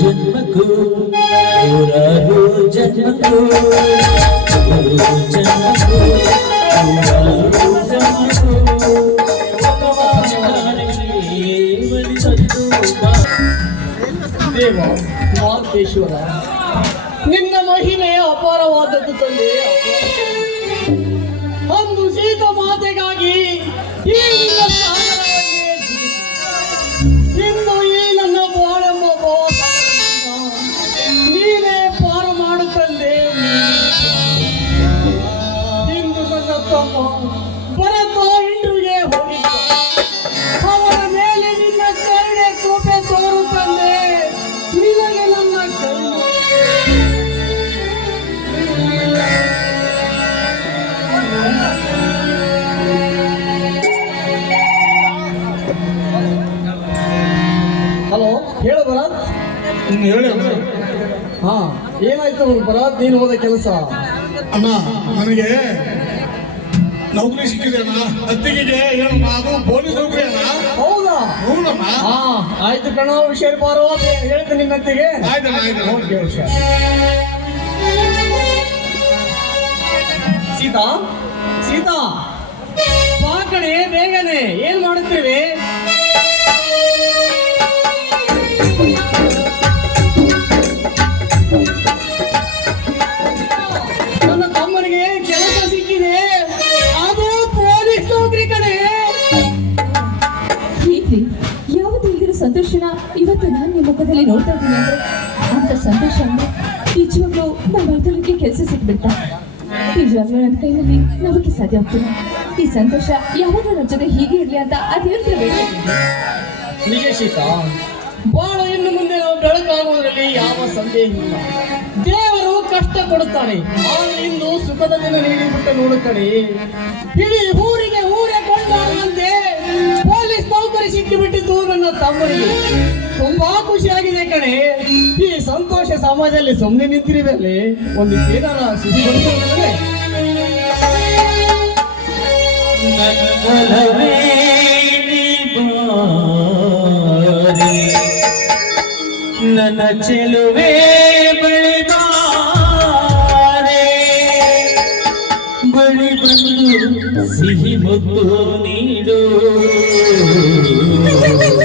ಜನ್ಮಕ್ಕೂ ನೂರಾರು ಜನ್ಮಕ್ಕೂ ಜನ್ಮಕ್ಕೂ ನೂರಾರು ಜನ್ಮಕ್ಕೂ ದೇವ ಮಾಂತೇಶ್ವರ, ನಿನ್ನ ಮಹಿಮೆಯ ಅಪಾರವಾದದ್ದು ತಂದೆ. ಒಂದು ಸೀತಾ ಮಾತೆಗಾಗಿ ಈ ನಿನ್ನ ಸಾಗರವನ್ನೇ ಇಂದು ಈ ನನ್ನ ಬಾಳೆಂಬ ನೀನೇ ಪಾರು ಮಾಡುತ್ತಂದೆ. ಇಂದು ನನ್ನ ತಮ್ಮ ಭರತ ಹಿಂಡುಗೆ ಹೋಗಿದ್ದ, ಅವರ ಮೇಲೆ ನಿನ್ನ ಕರುಣೆ ಕೃಪೆ ತೋರುತ್ತಂದೆ. ನಿನಗೆ ನನ್ನ ಹಲೋ, ಹೇಳು ಭರತ್. ಹೇಳಿ ಅಣ್ಣ. ಹಾ, ಏನಾಯ್ತು ಭರತ್, ನೀನು ಹೋದ ಕೆಲಸ? ಅಣ್ಣ, ನನಗೆ ನೌಕರಿ ಸಿಕ್ಕಿದೆ ಅಣ್ಣ. ಅತ್ತಿಗೆಗೆ ಏನು ಅದು ಪೊಲೀಸ್ ನೌಕರಿ ಅಣ್ಣ. ಹೌದಾ? ಹೌದಣ್ಣ. ಹಾ, ಆಯ್ತು ಕಣೋ, ವಿಷಯ ಬಾರೋ ಹೇಳ್ತೀನಿ ನಿನ್ನತ್ತಿಗೆ. ಆಯ್ತಣ್ಣ, ಆಯ್ತು. ಓಕೆ, ವಿಷಯ. ಸೀತಾ, ಸೀತಾ, ಬಾ ಕಣೆ ಬೇಗನೆ. ಏನ್ ಮಾಡುತ್ತೇವೆ? ನನ್ನ ತಮ್ಮನಿಗೆ ಕೆಲಸ ಸಿಕ್ಕಿದೆ, ಅದು ಪೊಲೀಸ್ ನೌಕರಿ ಕಣೆ. ಪ್ರೀತಿ, ಯಾವತ್ತು ಈಗಿರೋ ಸಂತೋಷನ ಇವತ್ತು ನಾನು ನಿಮ್ಮ ಮುಖದಲ್ಲಿ ನೋಡ್ತಾ ಇದ್ದೀನಿ ಅಂದ್ರೆ ಅಂತ ಸಂತೋಷ ಅಂದ್ರೆ ನಿಜವಾಗ್ಲೂ ನಮ್ಮ ಮೈದೂರಿಗೆ ಕೆಲಸ ಸಿಕ್ಬಿಡ್ತ. ನಿಜವಾಗ್ಲೂ ನನ್ನ ಕೈಯಲ್ಲಿ ನಮಗೆ ಸಾಧ್ಯ ಆಗ್ತಿಲ್ಲ. ಈ ಸಂತೋಷ ಯಾವಾಗಲೂ ನಮ್ಮ ಜೊತೆ ಹೀಗೆ ಇರ್ಲಿ ಅಂತ ಅದೇಳ್ತಾ ಬೇಕಿದ್ದೀನಿ. ನಿಜ ಸೀತಾ, ಬಾಳ ಇನ್ನು ಮುಂದೆ ನಾವು ಬೆಳಕಾಗುವುದರಲ್ಲಿ ಯಾವ ಸಂದೇಹ ಇಲ್ಲ. ದೇವರು ಕಷ್ಟ ಕೊಡುತ್ತಾನೆ, ಆದರೆ ಇಂದು ಸುಖದ ದಿನ ನೀಡಿಬಿಟ್ಟು ನೋಡು ಕಣೆ. ಇಡೀ ಊರಿಗೆ ಊರೇ ಕೊಂಡಾಡುವಂತೆ ಪೊಲೀಸ್ ನೌಕರಿ ಸಿಕ್ಕಿಬಿಟ್ಟಿದ್ದು ನನ್ನ ತಮ್ಮನಿಗೆ. ತುಂಬಾ ಖುಷಿಯಾಗಿದೆ ಕಣೆ. ಈ ಸಂತೋಷ ಸಮಾಜದಲ್ಲಿ ಸುಮ್ಮನೆ ನಿಂತಿರುವಲ್ಲಿ ಒಂದು ಏನಾರ ಸುದ್ದಿ ಬರುತ್ತದೆ. ನನ್ನ ಚೆಲುವೆ ಬಳಿ ಬಾರೆ, ಬಳಿ ಬಂದು ಸಿಹಿ ಮುತ್ತು ನೀಡು, ಸಿಹಿ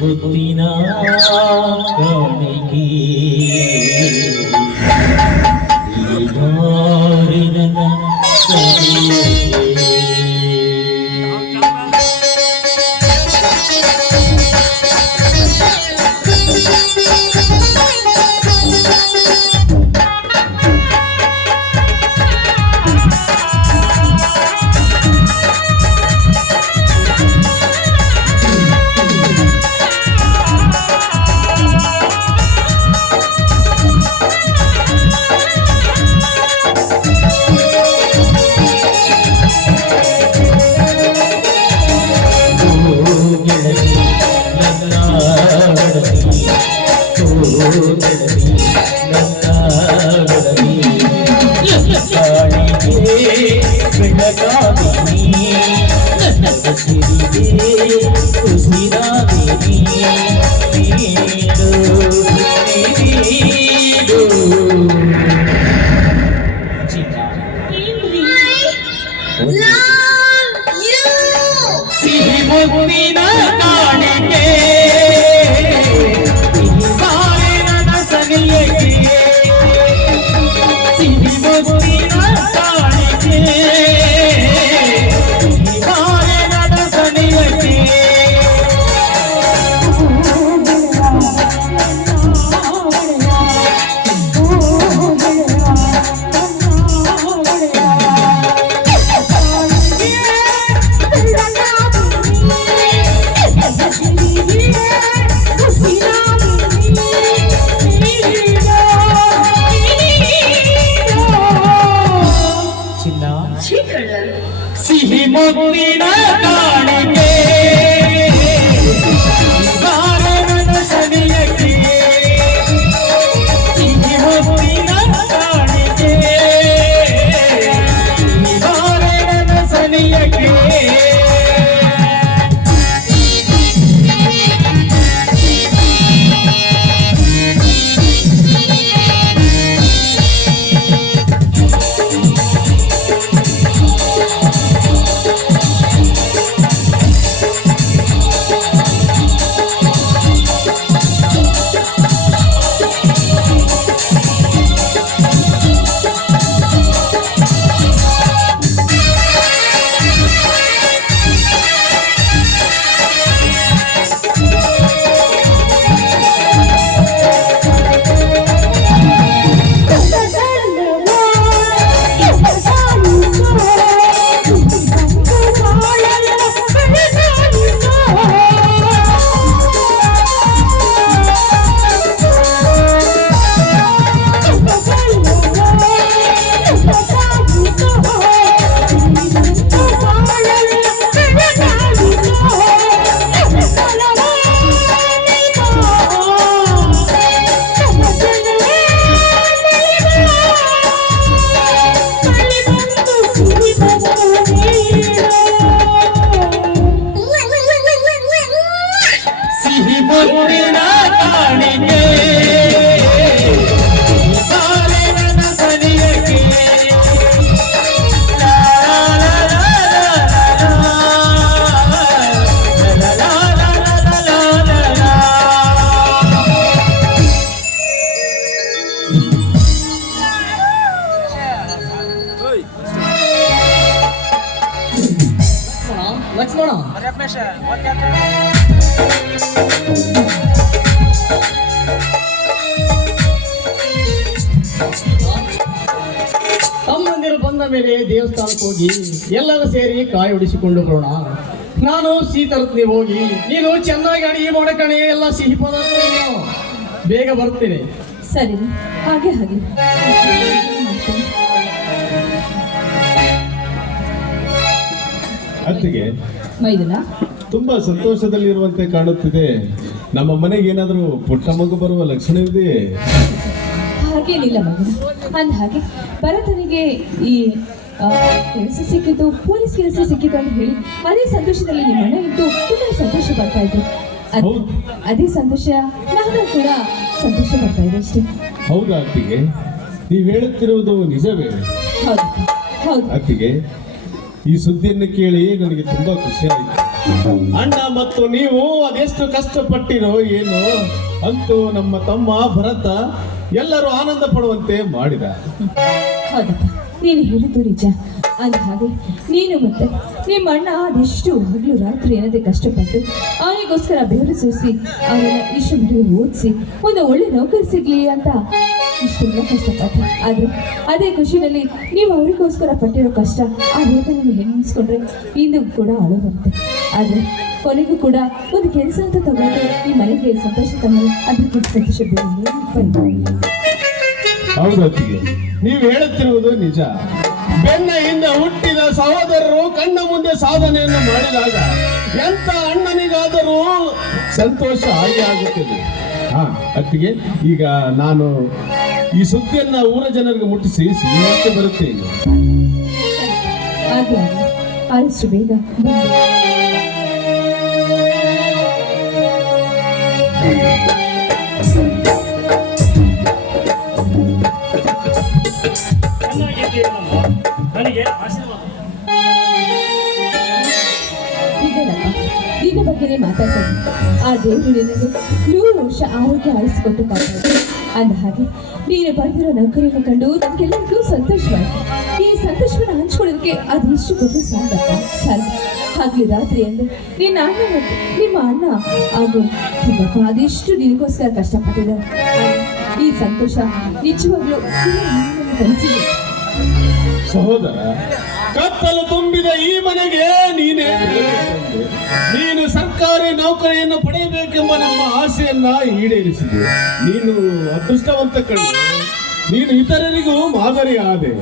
ಮುತ್ತಿನ ಕಾಣಿಕೆ ಈ ಬಾರಿ ನನ್ನ ಸಿಹಿ ಮುತ್ತಿನ ಕಾಣಿಕೆ ಬಾರನ ಸವಿಯಕ್ಕೆ, ಸಿಹಿ ಮುತ್ತಿನ ಕಾಣಿಕೆ ಬಾರನ ಸವಿಯಕ್ಕೆ. ಸಿಹಿ ಮುತ್ತಿನ ಕಾಣಿಕೆ ಸಾಲಿನ ಸನಿಯಕ್ಕೆ ಲಕ್ಷ್ಮಣ ತಮ್ಮಂದಿರು ಬಂದ ಮೇಲೆ ದೇವಸ್ಥಾನಕ್ಕೆ ಹೋಗಿ ಎಲ್ಲರೂ ಸೇರಿ ಕಾಯಿ ಹೊಡಿಸಿಕೊಂಡು ಬರೋಣ. ನಾನು ಸೀತರತ್ನಿ ಹೋಗಿ ನೀನು ಚೆನ್ನಾಗಿ ಅಡಿಗೆ ಮಾಡಕಣೆ, ಎಲ್ಲ ಸಿಹಿ ಪದಾರ್ಥ ಬೇಗ ಬರ್ತೇನೆ. ಸರಿ, ಹಾಗೆ ಹಾಗೆ ಮಾಡ್ತೀನಿ. ಅತ್ತಿಗೆ ಮೈದುನ, ತುಂಬಾ ಸಂತೋಷದಲ್ಲಿರುವಂತೆ ಕಾಣುತ್ತಿದೆ. ನಮ್ಮ ಮನೆಗೆ ಏನಾದರೂ ಪುಟ್ಟ ಮಗು ಬರುವ ಲಕ್ಷಣವಿದೆಯೇ? ಹಾಗೇನಿಲ್ಲ ಮಗನ. ಅಂದ ಹಾಗೆ ಭರತನಿಗೆ ಈ ಕೆಲಸ ಸಿಕ್ಕಿತು, ಪೊಲೀಸ್ ಕೆಲಸ ಸಿಕ್ಕಿತು ಅಂತ ಹೇಳಿ ಅದೇ ಸಂತೋಷದಲ್ಲಿ ನಿಮ್ಮ ಅಣ್ಣ ಇದ್ದು ತುಂಬಾ ಸಂತೋಷ ಪಡ್ತಾ ಇದ್ರು. ಹೌದು. ಅದೇ ಸಂತೋಷ ನಾನು ಕೂಡ ಸಂತೋಷ ಪಡ್ತಾ ಇದ್ದೆ ಅಷ್ಟೇ. ಹೌದಾ ಅತ್ತಿಗೆ? ನೀವು ಹೇಳುತ್ತಿರುವುದು ನಿಜವೇ? ಹೌದು ಹೌದು. ಅತ್ತಿಗೆ, ಈ ಸುದ್ದಿಯನ್ನು ಕೇಳಿ ನನಗೆ ತುಂಬಾ ಖುಷಿ ಆಯಿತು. ಅಣ್ಣ ಮತ್ತು ನೀವು ಅದೆಷ್ಟು ಕಷ್ಟಪಟ್ಟಿರೋ ಏನು, ಅಂತೂ ನಮ್ಮ ತಮ್ಮ ಭರತ ಎಲ್ಲರೂ ಆನಂದ ಪಡುವಂತೆ ಮಾಡಿದ. ಹೌದಪ್ಪ, ನೀನು ಹೇಳಿದ್ದು ನಿಜ. ಅಂದ ಹಾಗೆ ನೀನು ಮತ್ತೆ ನಿಮ್ಮ ಅಣ್ಣ ಅದೆಷ್ಟು ಹಗಲು ರಾತ್ರಿ ಏನದೇ ಕಷ್ಟಪಟ್ಟು ಅವನಿಗೋಸ್ಕರ ಬೆವರು ಸೂಸಿ ಅವನನ್ನ ಇಷ್ಟು ಮಟ್ಟಿಗೆ ಓದಿಸಿ ಒಂದು ಒಳ್ಳೆ ನೌಕರಿ ಸಿಗ್ಲಿ ಅಂತ ಇಷ್ಟೆಲ್ಲ ಕಷ್ಟಪಟ್ಟು, ಆದ್ರೆ ಅದೇ ಖುಷಿನಲ್ಲಿ ನೀವು ಅವರಿಗೋಸ್ಕರ ಪಟ್ಟಿರೋ ಕಷ್ಟ ಆ ವೇದನೆಯನ್ನು ನೆನೆಸ್ಕೊಂಡ್ರೆ ಇಂದು ಕೂಡ ಅಳು ಬರುತ್ತೆ. ಆದ್ರೆ ಕೊನೆಗೂ ಕೂಡ ಒಂದು ಕೆಲಸ ಅಂತ ತಗೊಂಡು ಈ ಮನೆಗೆ ಸಂತೋಷ ತಂದ್ರೆ ಅದಕ್ಕೆ ಸಂತೋಷ ಬೇರೆ. ಹೌದು ಅತ್ತಿಗೆ, ನೀವು ಹೇಳುತ್ತಿರುವುದು ನಿಜ. ಬೆನ್ನ ಹಿಂದೆ ಹುಟ್ಟಿದ ಸಹೋದರರು ಕಣ್ಣ ಮುಂದೆ ಸಾಧನೆಯನ್ನು ಮಾಡಿದಾಗ ಎಂತ ಅಣ್ಣನಿಗಾದರೂ ಸಂತೋಷ ಹಾಗೆ ಆಗುತ್ತದೆ. ಹಾ ಅತ್ತಿಗೆ, ಈಗ ನಾನು ಈ ಸುದ್ದಿಯನ್ನ ಊರ ಜನರಿಗೆ ಮುಟ್ಟಿಸಿ ಸಿಹಿಯಕ್ಕೆ ಬರುತ್ತೇನೆ. ಹಾಗೆ ಆದಷ್ಟು ಬೇಗ ಬನ್ನಿ. ಚೆನ್ನಾಗಿದ್ದೀರಮ್ಮ, ನನಗೆ ಆಶೀರ್ವಾದ. ಹೀಗೇನಪ್ಪ, ನಿನ್ನ ಬಗ್ಗೆನೇ ಮಾತಾಡ್ತೀನಿ. ಆ ದೇವರು ನಿನಗೆ 100 ವರ್ಷ ಆರೋಗ್ಯ ಆಯಿಸಿಕೊಟ್ಟು ಕಾಪಾಡಿ. ಅಂದ ಹಾಗೆ ನೀನು ಬರ್ತಿರೋ ನೌಕರಿಯನ್ನು ಕಂಡು ನಮ್ಗೆಲ್ಲರಿಗೂ ಸಂತೋಷವಾಯಿತು. ಈ ಸಂತೋಷವನ್ನು ಹಂಚ್ಕೊಳ್ಳೋದಕ್ಕೆ ಅದೆಷ್ಟು ಕೊಟ್ಟು ಸಾಲಪ್ಪ, ಸಾಲ. ಹಾಗೆ ರಾತ್ರಿ ಅಂದ್ರೆ ನಿನ್ನ ಅಣ್ಣ ಮತ್ತು ನಿಮ್ಮ ಅಣ್ಣ ಹಾಗೂ ನಿಮ್ಮಪ್ಪ ಅದೆಷ್ಟು ನಿನಗೋಸ್ಕರ ಕಷ್ಟಪಟ್ಟಿದ್ದಾರೆ. ಈ ಸಂತೋಷ ನಿಜವಾಗ್ಲೂ ಕನಸಿದೆ. ಸಹೋದರ, ಕತ್ತಲು ತುಂಬಿದ ಈ ಮನೆಗೆ ನೀನೇ ಬೆಳಕು ತಂದೆ. ನೀನು ಸರ್ಕಾರಿ ನೌಕರಿಯನ್ನು ಪಡೆಯಬೇಕೆಂಬ ನಮ್ಮ ಆಸೆಯನ್ನ ಈಡೇರಿಸಿದೆ. ನೀನು ಅದೃಷ್ಟವಂತ ಕಣ್ಣು. ನೀನು ಇತರರಿಗೂ ಮಾದರಿ ಆದೆ.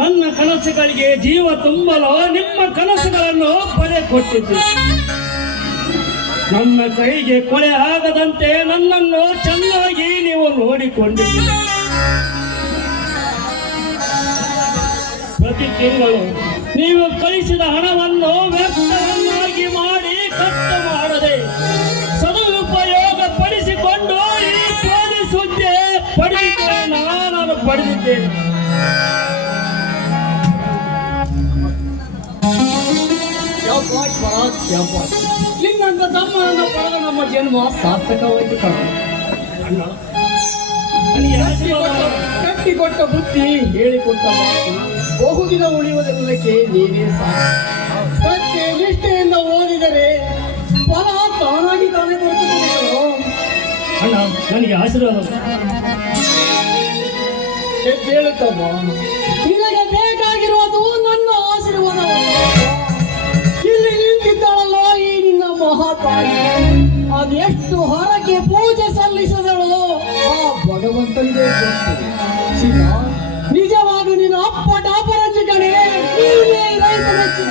ನನ್ನ ಕನಸುಗಳಿಗೆ ಜೀವ ತುಂಬಲು ನಿಮ್ಮ ಕನಸುಗಳನ್ನು ಬರೆ ಕೊಟ್ಟಿದ್ದು. ನನ್ನ ಕೈಗೆ ಕೊಳೆ ಆಗದಂತೆ ನನ್ನನ್ನು ಚೆನ್ನಾಗಿ ನೀವು ನೋಡಿಕೊಂಡಿದ್ದೀರಿ. ಪ್ರತಿ ತಿಂಗಳು ನೀವು ಕಳಿಸಿದ ಹಣವನ್ನು ವ್ಯರ್ಥವನ್ನಾಗಿ ಮಾಡಿ ಖರ್ಚು ಮಾಡದೆ ಸದುಪಯೋಗ ಪಡಿಸಿಕೊಂಡು ಈ ಪೊಲೀಸ್ ಹುದ್ದೆ ಪಡೆದಿದ್ದೇನೆ. ನಾನು ಪಡೆದಿದ್ದೇನೆ. ನಿನ್ನಂತ ತಮ್ಮನನ್ನು ಪಡೆದ ನಮ್ಮ ಜನ್ಮ ಸಾರ್ಥಕವಾಯಿತು ಕಣ. ನನಗೆ ಆಶೀರ್ವಾದ ಮಾಡು. ಕಟ್ಟಿಕೊಟ್ಟ ಬುದ್ಧಿ, ಹೇಳಿಕೊಟ್ಟ ಮಾತು ಬಹುದಿನ ಉಳಿಯುವುದೆಲ್ಲಕ್ಕೆ ನೀನೇ ಸಾಕು. ಸತ್ಯ ನಿಷ್ಠೆಯಿಂದ ಓದಿದರೆ ಫಲ ತಾನಾಗಿ ತಾನೇ ಬರುತ್ತದೆ ಕಣೋ. ಅಣ್ಣ, ನನಗೆ ಆಶೀರ್ವಾದ ಮಾಡು. ಹೇಳುತ್ತಮ್ಮ, ನಿನಗೆ ಬೇಕಾಗಿರುವುದು ನನ್ನ ಆಶೀರ್ವಾದ. ಇಲ್ಲಿ ನಿಂತಿದ್ದಾಳಲ್ಲ ಈ ನಿನ್ನ ಮಹಾತಾಯಿ, ಅದೆಷ್ಟು ಹರಕೆ ಪೂಜೆ ಸಲ್ಲಿಸಿದಳು ಆ ಭಗವಂತನಿಗೆ ಗೊತ್ತು. ಸೀತಾ, ನಿಜವಾಗಿ ನಿನ್ನ ಅಪ್ಪಟ ಅಪರಂಜಿ ಕಣೆ. ನೀನೇ ರೈತ ಮೆಚ್ಚಿನ.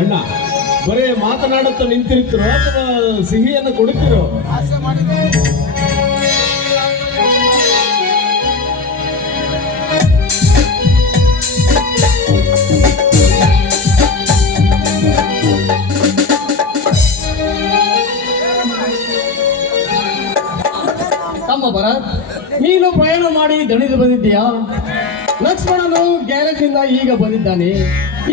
ಅಣ್ಣ, ಬರೇ ಮಾತನಾಡುತ್ತಾ ನಿಂತಿರ್ತಿರೋ ಅಥವಾ ಸಿಹಿಯನ್ನು ಕೊಡುತ್ತಿರೋ? ನೀನು ಪ್ರಯಾಣ ಮಾಡಿ ದಣಿದು ಬಂದಿದ್ದೀಯಾ? ಲಕ್ಷ್ಮಣನು ಗ್ಯಾರೇಜಿಂದ ಈಗ ಬಂದಿದ್ದಾನೆ.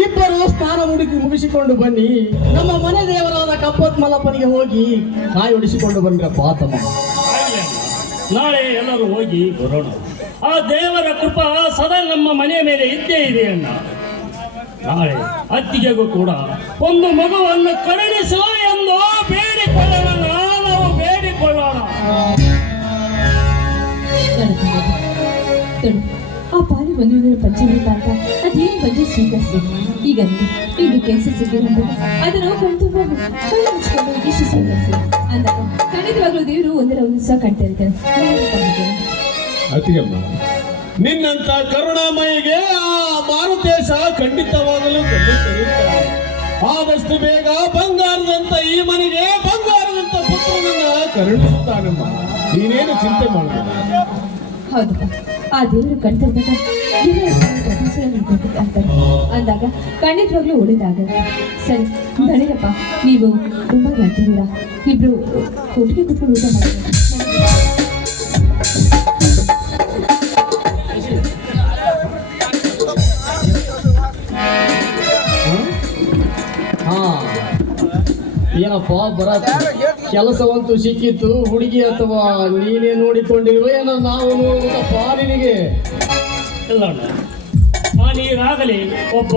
ಇಬ್ಬರು ಸ್ನಾನ ಮುಗಿಸಿಕೊಂಡು ಬನ್ನಿ. ನಮ್ಮ ಮನೆ ದೇವರಾದ ಕಪ್ಪತ್ ಮಲ್ಲಪ್ಪನಿಗೆ ಹೋಗಿ ಕಾಯಿ ಹೊಡಿಸಿಕೊಂಡು ಬಂದ್ರಪ್ಪ ತಮ್ಮ. ಆಗ್ಲಿ ಅಣ್ಣ. ನಾಳೆ ಎಲ್ಲರೂ ಹೋಗಿ ಬರೋಣ. ಆ ದೇವರ ಕೃಪಾ ಸದಾ ನಮ್ಮ ಮನೆಯ ಮೇಲೆ ಇದ್ದೇ ಇದೆ ಅಣ್ಣ. ನಾಳೆ ಅತ್ತಿಗೆಗೂ ಕೂಡ ಒಂದು ಮಗುವನ್ನು ಕರುಣಿಸು ಎಂದು ಬೇಡಿಕೊಳ್ಳೋಣ. ನಾವು ಬೇಡಿಕೊಳ್ಳೋಣ. ತಡು, ಆ ಪಾಲಿ ಬಂದಿರೋ ಪಂಚಮೀಕ ಅಂತ ಅದೇನು ಬಂದು ಸ್ವೀಕರಿಸ್ಬೇಕು. ಈಗ ಈಗ ಕೆಲಸ ಸಿಕ್ಕಿರೋದು ಅದನ್ನು ಕಣ್ತುಂಬ ಕೈ ಮುಚ್ಕೊಂಡು ಇಷ್ಟು ಸ್ವೀಕರಿಸಿ ಅಂದಾಗ ಖಂಡಿತವಾಗ್ಲೂ ದೇವರು ಒಂದರ ಒಂದು ದಿವಸ ಕಾಣ್ತಾ ಇರ್ತಾರೆ. ಅತಿಗೆಮ್ಮ, ನಿನ್ನಂತ ಕರುಣಾಮಯಿಗೆ ಆ ಮಾರುತೇಶ ಖಂಡಿತವಾಗಲು ಕಣ್ಣು ತೆರೆಯುತ್ತಾನೆ. ಆದಷ್ಟು ಬೇಗ ಬಂಗಾರದಂತ ಈ ಮನೆಗೆ ಬಂಗಾರದಂತ ಪುತ್ರನನ್ನ ಕರುಣಿಸುತ್ತಾನಮ್ಮ. ನೀನೇನು ಚಿಂತೆ ಮಾಡಬೇಡ. ಹೌದಪ್ಪ, ಆ ದೇವರು ಕಣ್ತಿರ್ದಾಗ ಅಂದಾಗ ಖಂಡಿತವಾಗ್ಲೂ ಒಳ್ಳೇದಾಗುತ್ತೆ. ಸರಿ ನಡೀರಪ್ಪ, ನೀವು ತುಂಬಾ ಮಾಡ್ತಿದ್ದೀರಾ. ಇಬ್ರು ಒಟ್ಟಿಗೆ ಕುತ್ಕೊಂಡು ಊಟ ಮಾಡ್ತೀರಾ? ಏನಪ್ಪ ಬರತ್ ಕೆಲಸವಂತೂ ಸಿಕ್ಕಿತ್ತು. ಹುಡುಗಿ ಅಥವಾ ನೀನೇ ನೋಡಿಕೊಂಡಿರುವ ಏನೋ ನಾವು ನೋಡುವುದಪ್ಪ ನಿನಗೆ. ಇಲ್ಲ ಅಣ್ಣ, ನಾನೀಗಾಗಲೇ ಒಬ್ಬ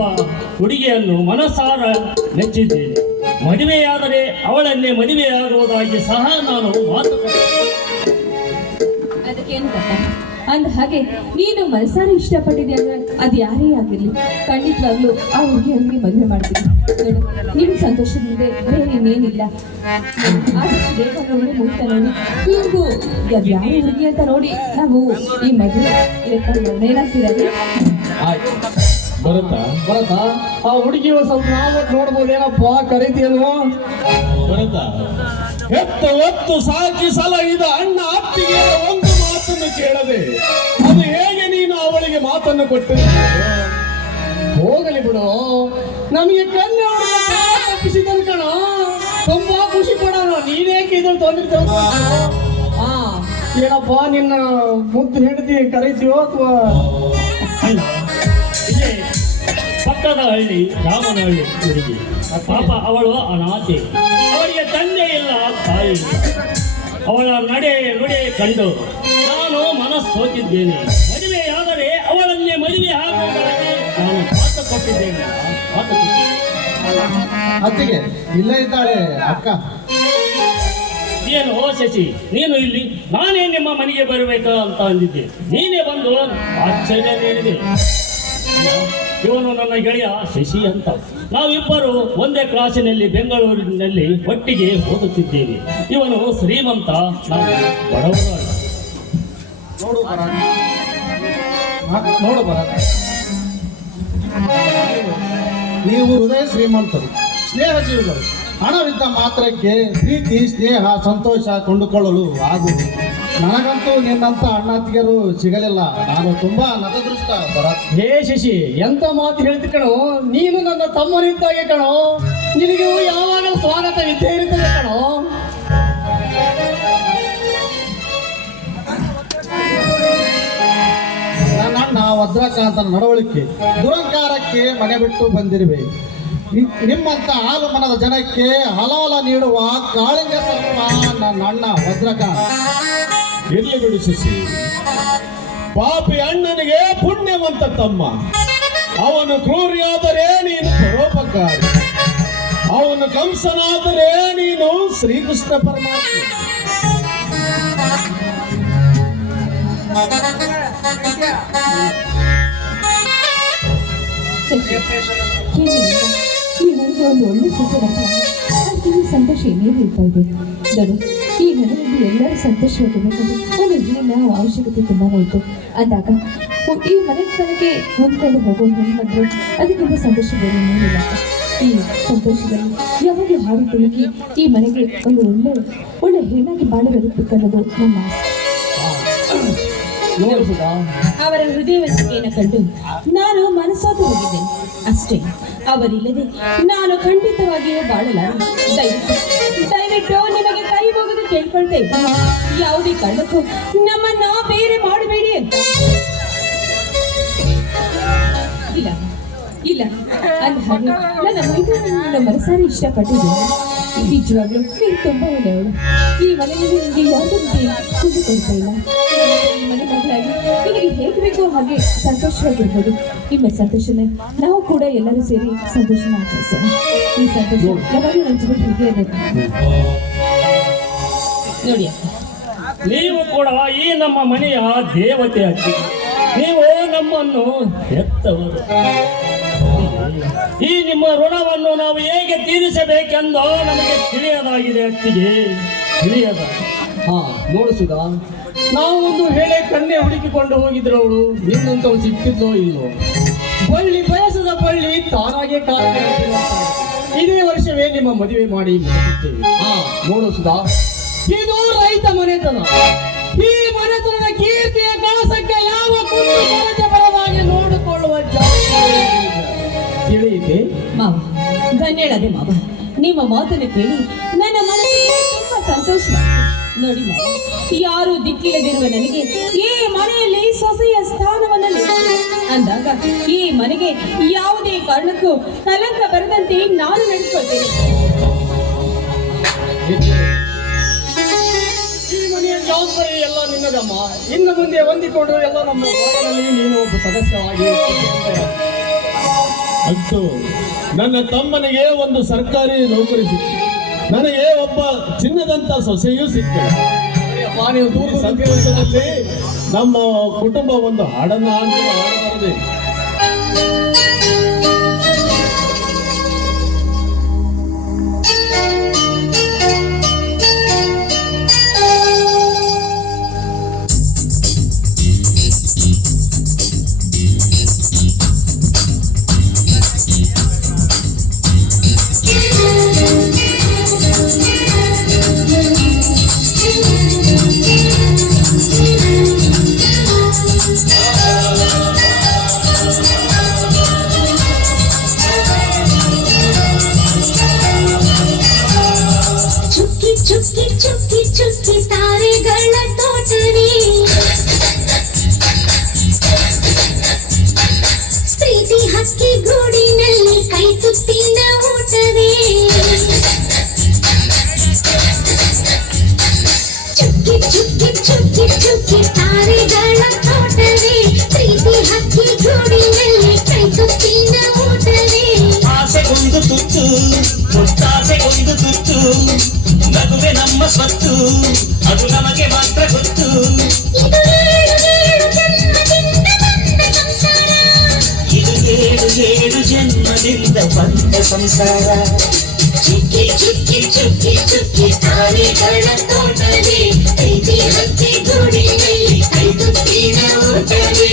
ಹುಡುಗಿಯನ್ನು ಮನಸಾರ ನೆಚ್ಚಿದ್ದೇನೆ. ಮದುವೆಯಾದರೆ ಅವಳನ್ನೇ ಮದುವೆಯಾಗುವುದಾಗಿ ಸಹ ನಾನು ಮಾತು ಕೊಟ್ಟೆ. ಅದಕ್ಕೇನು ಗೊತ್ತಾ, ಅಂದ ಹಾಗೆ ನೀನು ಮನಸಾರ ಇಷ್ಟಪಟ್ಟಿದ್ದೆ ಅಂದ್ರೆ ಅದು ಯಾರೇ ಆಗಿರ್ಲಿ ಖಂಡಿತವಾಗ್ಲೂ ಆ ಹುಡುಗಿಯನ್ಗೆ ಮದುವೆ ಮಾಡ್ತೀನಿ. ನಿಮ್ ಸಂತೋಷದಿಂದ ಬೇರೆ ಇನ್ನೇನಿಲ್ಲ. ಆದಷ್ಟು ಬೇಗ ನೋಡಿ ಮುಕ್ತ ನೋಡಿ ನಿಮ್ಗೂ ಅದು ಯಾವ ಹುಡುಗಿ ಅಂತ ನೋಡಿ ನಾವು ಈ ಮದುವೆ ಏನಾಗ್ತಿರೋದು. ಆಯ್ತು ಬರತ್ತಾ ಆ ಹುಡುಗಿ ಸ್ವಲ್ಪ ನಾವು ನೋಡ್ಬೋದೇನಪ್ಪ, ಕರೀತೀಯಲ್ವ? ಬರತ್ತಾ ಹೆತ್ತ ಹೊತ್ತು ಸಾಕಿ ಸಲಹಿದ ಅಣ್ಣ ಅತ್ತಿಗೆ ಒಂದು ಮಾತನ್ನು ಕೇಳದೆ ಅದು ಹೇಗೆ ನೀನು ಅವಳಿಗೆ ಮಾತನ್ನು ಕೊಟ್ಟು? ಹೋಗಲಿ ಬಿಡು, ನಮಗೆ ಕನ್ಯೆ ತಪ್ಪಿಸಿದನು ಕಣ. ತುಂಬಾ ಖುಷಿ ಪಡೋಣ. ನೀನೇಕೆ ಇದ್ರ ತೊಂದರೆ ಹಾ ಏನಪ್ಪ, ನಿನ್ನ ಮುದ್ದು ಹೆಂಡತಿ ಕರೀತೀವೋ ಅಥವಾ ಇಲ್ಲೇ ಪಕ್ಕದ ಹಳ್ಳಿ ರಾಮನಹಳ್ಳಿ ಹುಡುಗಿ. ಪಾಪ ಅವಳು ಅನಾಥೆ. ಅವಳಿಗೆ ತಂದೆ ಇಲ್ಲ, ತಾಯಿ ಇಲ್ಲ. ಅವಳ ನಡೆ ಕಂಡು ನಾನು ಮನಸ್ಸೋತಿದ್ದೇನೆ. ಮದುವೆಯಾದರೆ ಅವಳನ್ನೇ ಮದುವೆ ಆಗುವುದಾಗಿ ನಾನು ಮಾತು ಕೊಟ್ಟಿದ್ದೇನೆ. ಅತ್ತಿಗೆ ಇಲ್ಲೇ ಇದ್ದಾಳೆ ಅಕ್ಕ. ಏನು ಶಶಿ, ನೀನು ಇಲ್ಲಿ? ನಾನೇ ನಿಮ್ಮ ಮನೆಗೆ ಬರಬೇಕಾ ಅಂತ ಅಂದಿದ್ದೆ. ನೀನೇ ಬಂದು ಆಶ್ಚರ್ಯ ನೀಡಿದೆ. ಇವನು ನನ್ನ ಗೆಳೆಯ ಶಶಿ ಅಂತ. ನಾವಿಬ್ಬರು ಒಂದೇ ಕ್ಲಾಸಿನಲ್ಲಿ ಬೆಂಗಳೂರಿನಲ್ಲಿ ಒಟ್ಟಿಗೆ ಓದುತ್ತಿದ್ದೇವೆ. ಇವನು ಶ್ರೀಮಂತ, ನಾವು ಬಡವರು. ನೋಡು ಬರ, ನೀವು ಹೃದಯ ಶ್ರೀಮಂತರು, ಸ್ನೇಹ ಜೀವಿಗಳು. ಹಣವಿದ್ದ ಮಾತ್ರಕ್ಕೆ ಪ್ರೀತಿ, ಸ್ನೇಹ, ಸಂತೋಷ ಕೊಂಡುಕೊಳ್ಳಲು ಆಗುವುದು. ನನಗಂತೂ ನಿನ್ನಂತ ಅಣ್ಣತ್ತಿಗೆರು ಸಿಗಲಿಲ್ಲ. ನಾನು ತುಂಬಾ ನತದೃಷ್ಟ ಭರತ್. ಹೇ ಶಶಿ, ಎಂತ ಮಾತು ಹೇಳ್ತಿ ಕಣೋ. ನೀನು ನನ್ನ ತಮ್ಮನಿದ್ದಾಗೆ ಕಣೋ. ನಿನಗೆ ಯಾವಾಗಲೂ ಸ್ವಾಗತ ಇದ್ದೇ ಇರುತ್ತದೆ ಕಣೋ. ನನ್ನ ಅಣ್ಣ ವಜ್ರಕಾಂತನ ನಡವಳಿಕೆ ದುರಂಕಾರಕ್ಕೆ ಮನೆ ಬಿಟ್ಟು ಬಂದಿರುವೆ. ನಿಮ್ಮಂತ ಹಾಲು ಮನದ ಜನಕ್ಕೆ ಹಲವಲ ನೀಡುವ ಕಾಳಿಂಗ ಸರ್ಪ ನನ್ನ ಅಣ್ಣ ವಜ್ರಕಾಂತ್. ಇರ್ಲಿ ಬಿಡು ಶಶಿ, ಪಾಪಿ ಅಣ್ಣನಿಗೆ ಪುಣ್ಯವಂತ ತಮ್ಮ. ಅವನು ಕ್ರೂರಿಯಾದರೆ ನೀನು ಪರೋಪಕಾರಿ, ಅವನು ಕಂಸನಾದರೆ ನೀನು ಶ್ರೀಕೃಷ್ಣ ಪರಮಾತ್ಮ. ಈ ನನಗೆ ಒಂದು ಒಳ್ಳೆ ಸುದ್ದಿ ಬರ್ತಾರೆ. ಅದಕ್ಕೆ ಈ ಸಂತೋಷ ಏನೇನು ಇರ್ತಾ ಇದೆ ದೊಡ್ಡ. ಈ ಮನೆಯಲ್ಲಿ ಎಲ್ಲರೂ ಸಂತೋಷವಾಗಿರ್ಬೇಕಂದ್ರೆ ಒಂದು ಹೆಣ್ಣಿನ ಅವಶ್ಯಕತೆ ತುಂಬಾನೇ ಇತ್ತು. ಅಂದಾಗ ಈ ಮನೆ ತನಕ್ಕೆ ಹೊಂದ್ಕೊಂಡು ಹೋಗೋ ಹೆಣ್ಮಂದ್ರು ಅದಕ್ಕಿಂತ ಸಂತೋಷ ಬೇರೆ ಏನಿಲ್ಲ. ಈ ಸಂತೋಷದಲ್ಲಿ ಯಾವಾಗ ಹಾಡಿ ತುಳುಕಿ ಈ ಮನೆಗೆ ಒಂದು ಒಳ್ಳೆ ಹೆಣ್ಣಾಗಿ ಬಾಳೆ ಬರುತ್ತನ್ನೋದು ನಮ್ಮ ಆಸೆ. ಅವರ ಹೃದಯವಂತಿಕೆಯನ್ನು ಕಂಡು ನಾನು ಮನಸ್ಸೋತು ಹೋಗಿದ್ದೇನೆ ಅಷ್ಟೇ. ಅವರಿಲ್ಲದೆ ನಾನು ಖಂಡಿತವಾಗಿಯೂ ಬಾಳಲಾರೆ. ದಯವಿಟ್ಟು ದಯವಿಟ್ಟು ನಿಮಗೆ ಕೈ ಮುಗಿದು ಕೇಳ್ಕೊಳ್ತೇವೆ, ಯಾವುದೇ ಕಾರಣಕ್ಕೂ ನಮ್ಮನ್ನ ಬೇರೆ ಮಾಡಬೇಡಿ ಅಂತ. ಇಲ್ಲ ಇಲ್ಲ ಅಂದ ಹಾಗೆ ನನ್ನ ಮೈದಾನ ಮನಸಾರಿ ಇಷ್ಟಪಟ್ಟಿದ್ದೇನೆ. ನಿಜವಾಗ್ಲೂ ನೀನು ತುಂಬಾ ಒಳ್ಳೆಯವಳು. ಈ ಮನೆಯಲ್ಲಿ ನಿಮಗೆ ಯಾವುದೇ ರೀತಿ ಕುಂದುಕೊಳ್ತಾ ಇಲ್ಲ. ಈ ಮನೆ ಮಗಳಾಗಿ ನಿಮಗೆ ಹೇಗೆ ಬೇಕೋ ಹಾಗೆ ಸಂತೋಷವಾಗಿರ್ಬೋದು. ನಿಮ್ಮ ಸಂತೋಷನೇ ನಾವು ಕೂಡ ಎಲ್ಲರೂ ಸೇರಿ ಸಂತೋಷನ ಆಚರಿಸೋಣ. ಈ ಸಂತೋಷ ಯಾವಾಗಲೂ ನನ್ನ ಜೀವನ ಹೀಗೆ ಇರಬೇಕು ನೋಡಿ. ನೀವು ಕೂಡ ಈ ನಮ್ಮ ಮನೆಯ ದೇವತೆ ಅತ್ತಿ, ನೀವು ನಮ್ಮನ್ನು ಹೆತ್ತವರು. ಈ ನಿಮ್ಮ ಋಣವನ್ನು ನಾವು ಹೇಗೆ ತೀರಿಸಬೇಕೆಂದು ನಮಗೆ ತಿಳಿಯದಾಗಿದೆ ಅತ್ತಿಗೆ, ತಿಳಿಯದ. ಹಾ ನೋಡು ಸುಧಾ, ನಾವು ಒಂದು ಹೇಳೆ ಕನ್ನೆ ಹುಡುಕಿಕೊಂಡು ಹೋಗಿದ್ರವಳು ನಿನ್ನಂತವು ಸಿಕ್ತಿದ್ಲೋ ಇಲ್ಲೋ. ಬಳ್ಳಿ ಬಯಸದ ಬಳ್ಳಿ ತಾನಾಗೆ ಕಾಲ ಇದೇ ವರ್ಷವೇ ನಿಮ್ಮ ಮದುವೆ ಮಾಡಿ ಮುಗಿಸುತ್ತೇವೆ. ಹಾ ನೋಡು ಸುಧಾ, ಇದು ರೈತ ಮನೆತನ. ಈ ಮನೆತನದ ಕೀರ್ತಿಯ ಕಳಸಕ್ಕೆ ಯಾವ ಕುಂದು ಕೊರತೆ ಬರದಾಗೆ ನೋಡಿಕೊಳ್ಳುವ ಜವಾಬ್ದಾರಿ ತಿಳಿಯಿತೆ ಮಾವ. ಧನ್ಯಳದೆ ಮಾವ, ನಿಮ್ಮ ಮಾತನ್ನು ಕೇಳಿ ನನ್ನ ಮನಸ್ಸಿಗೆ ತುಂಬಾ ಸಂತೋಷ. ನೋಡಿ ಮಾವ, ಯಾರು ದಿಕ್ಕಿಲ್ಲದಿರುವ ನನಗೆ ಈ ಮನೆಯಲ್ಲಿ ಸೊಸೆಯ ಸ್ಥಾನವನ್ನು ನೀಡಿ ಅಂದಾಗ ಈ ಮನೆಗೆ ಯಾವುದೇ ಕಾರಣಕ್ಕೂ ಕಲಂಕ ಬರದಂತೆ ನಾನು ನಡೆದುಕೊಳ್ತೇನೆ. ಈ ಮನೆಯ ಜವಾಬ್ದಾರಿ ಎಲ್ಲ ನಿನ್ನದಮ್ಮ. ಇನ್ನು ಮುಂದೆ ಹೊಂದಿಕೊಂಡು ಎಲ್ಲ ನಮ್ಮ ಮನೆಯಲ್ಲಿ ನೀನು ಒಬ್ಬ ಸದಸ್ಯವಾಗಿ ಅಂತೂ ನನ್ನ ತಮ್ಮನಿಗೆ ಒಂದು ಸರ್ಕಾರಿ ನೌಕರಿ ಸಿಕ್ಕಿತು, ನನಗೆ ಒಬ್ಬ ಚಿನ್ನದಂತ ಸೊಸೆಯೂ ಸಿಕ್ಕಳು. ನೀವು ದೂರ ಈ ಸಂದರ್ಭದಲ್ಲಿ ನಮ್ಮ ಕುಟುಂಬ ಒಂದು ಹಾಡನ್ನು ಹಾಡಬಾರದೆ. ಚುಕ್ಕಿ ಚುಕ್ಕಿ ಚುಕ್ಕಿ ತಾರೆಗಳ ತೋಟವೇ, ಪ್ರೀತಿ ಹಕ್ಕಿ ಗೂಡಿನಲ್ಲಿ ಕೈ ತುತ್ತಿನ ಊಟವೇ. ಚುಕ್ಕಿ ಚುಕ್ಕಿ ಚುಕ್ಕಿ ಚುಕ್ಕಿ ತಾರೆಗಳ ತೋಟವೇ, ಪ್ರೀತಿ ಹಕ್ಕಿ ಗೂಡಿನಲ್ಲಿ ಕೈ ತುತ್ತಿನ ಊಟವೇ. ಆಸೆಗೊಂದು ತುತ್ತು, ಮುತ್ತಾಸೆಗೊಂದು ತುತ್ತು, ನಗುವೆ ನಮ್ಮ ಸ್ವತ್ತು, ಅದು ನಮಗೆ ಮಾತ್ರ ಗೊತ್ತು. ಇದು ಏಳು ಏಳು ಜನ್ಮದಿಂದ ಬಂದ ಸಂಸಾರ, ಇದು ಏಳು ಏಳು ಜನ್ಮದಿಂದ ಬಂದ ಸಂಸಾರ. ಚುಕ್ಕಿ ಚುಕ್ಕಿ ಚುಕ್ಕಿ ಚುಕ್ಕಿ ತಾರೆಗಳ ತೋಟವೇ, ಪ್ರೀತಿ ಹಕ್ಕಿ ಗೂಡಿನಲ್ಲಿ ಕೈ ತುತ್ತಿನ ಊಟವೇ.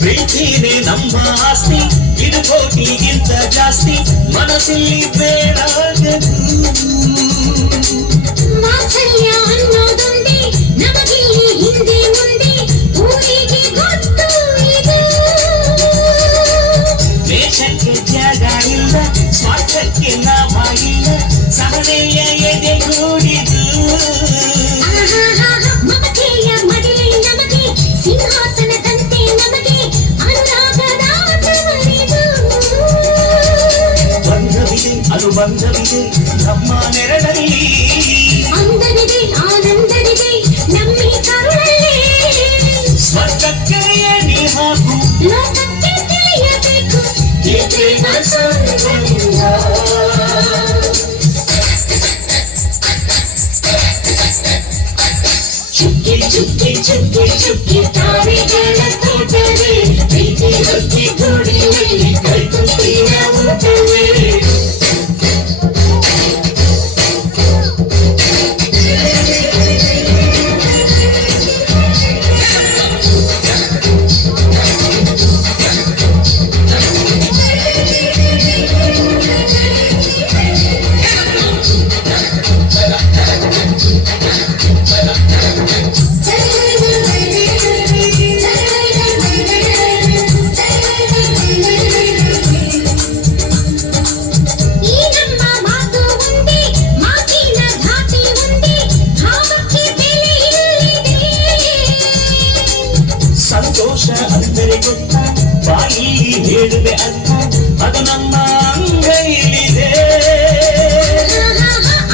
ಪ್ರೀತಿನೇ ನಮ್ಮ ಆಸ್ತಿ, ಇದು ಕೋಟಿಗಿಂತ ಜಾಸ್ತಿ, ಮನಸ್ಸಲ್ಲಿ ಬೇಡಾಗದು. ವಾತ್ಸಲ್ಯ ಅನ್ನೋದೊಂದೇ ನಮಗಿಲ್ಲಿ ಹಿಂದೆ ಮುಂದೆ ಊರಿಗೆ ಗೊತ್ತು ಇದು. ದೇಶಕ್ಕೆ ಜಾಗ ಇಲ್ಲ, ಸ್ವಾರ್ಥಕ್ಕೆ ನಾಮ ಇಲ್ಲ, ಸಹನೆಯ ಎದೆಗೂಡಿದು. ಮಮತೆಯ ಮಡಿಲೆ ನಮಗೆ, ಸಿಂಹಾಸನದಂತೆ ನಮಗೆ ಅನುರಾಗದ ಆಟವರಿದು. ಬಂಧವಿದೆ ಅನುಬಂಧವಿದೆ ನಮ್ಮ ನೆರಳಲ್ಲಿ, ಅಂದನಿದೆ ಆನಂದನಿದೆ ನಮ್ಮಿ ಕರುಳಲ್ಲಿ. ಸ್ವರ್ಗಕ್ಕೆ ನೀ ಹಾಕು, ಲೋಕಕ್ಕೆ ತಿಳಿಯಬೇಕು ಏತೇನ ಸಂಬಂಧ. ಚುಕ್ಕಿ ಚುಕ್ಕಿ ಚುಕ್ಕಿ ಚುಕ್ಕಿ ತಾರೆಗಳ ತೋಟವೇ, ಪ್ರೀತಿ ಹಕ್ಕಿ ಗೂಡಿನಲ್ಲಿ ಕೈ ತುತ್ತಿನ ಊಟವೇ. ನಿನಗೆ ಗೊತ್ತ ಬಾಯಿ ಹೇಳುವೆ ಅರ್ಥ ಅದು ನಮ್ಮ ಅಂಗೈಲಿದೆ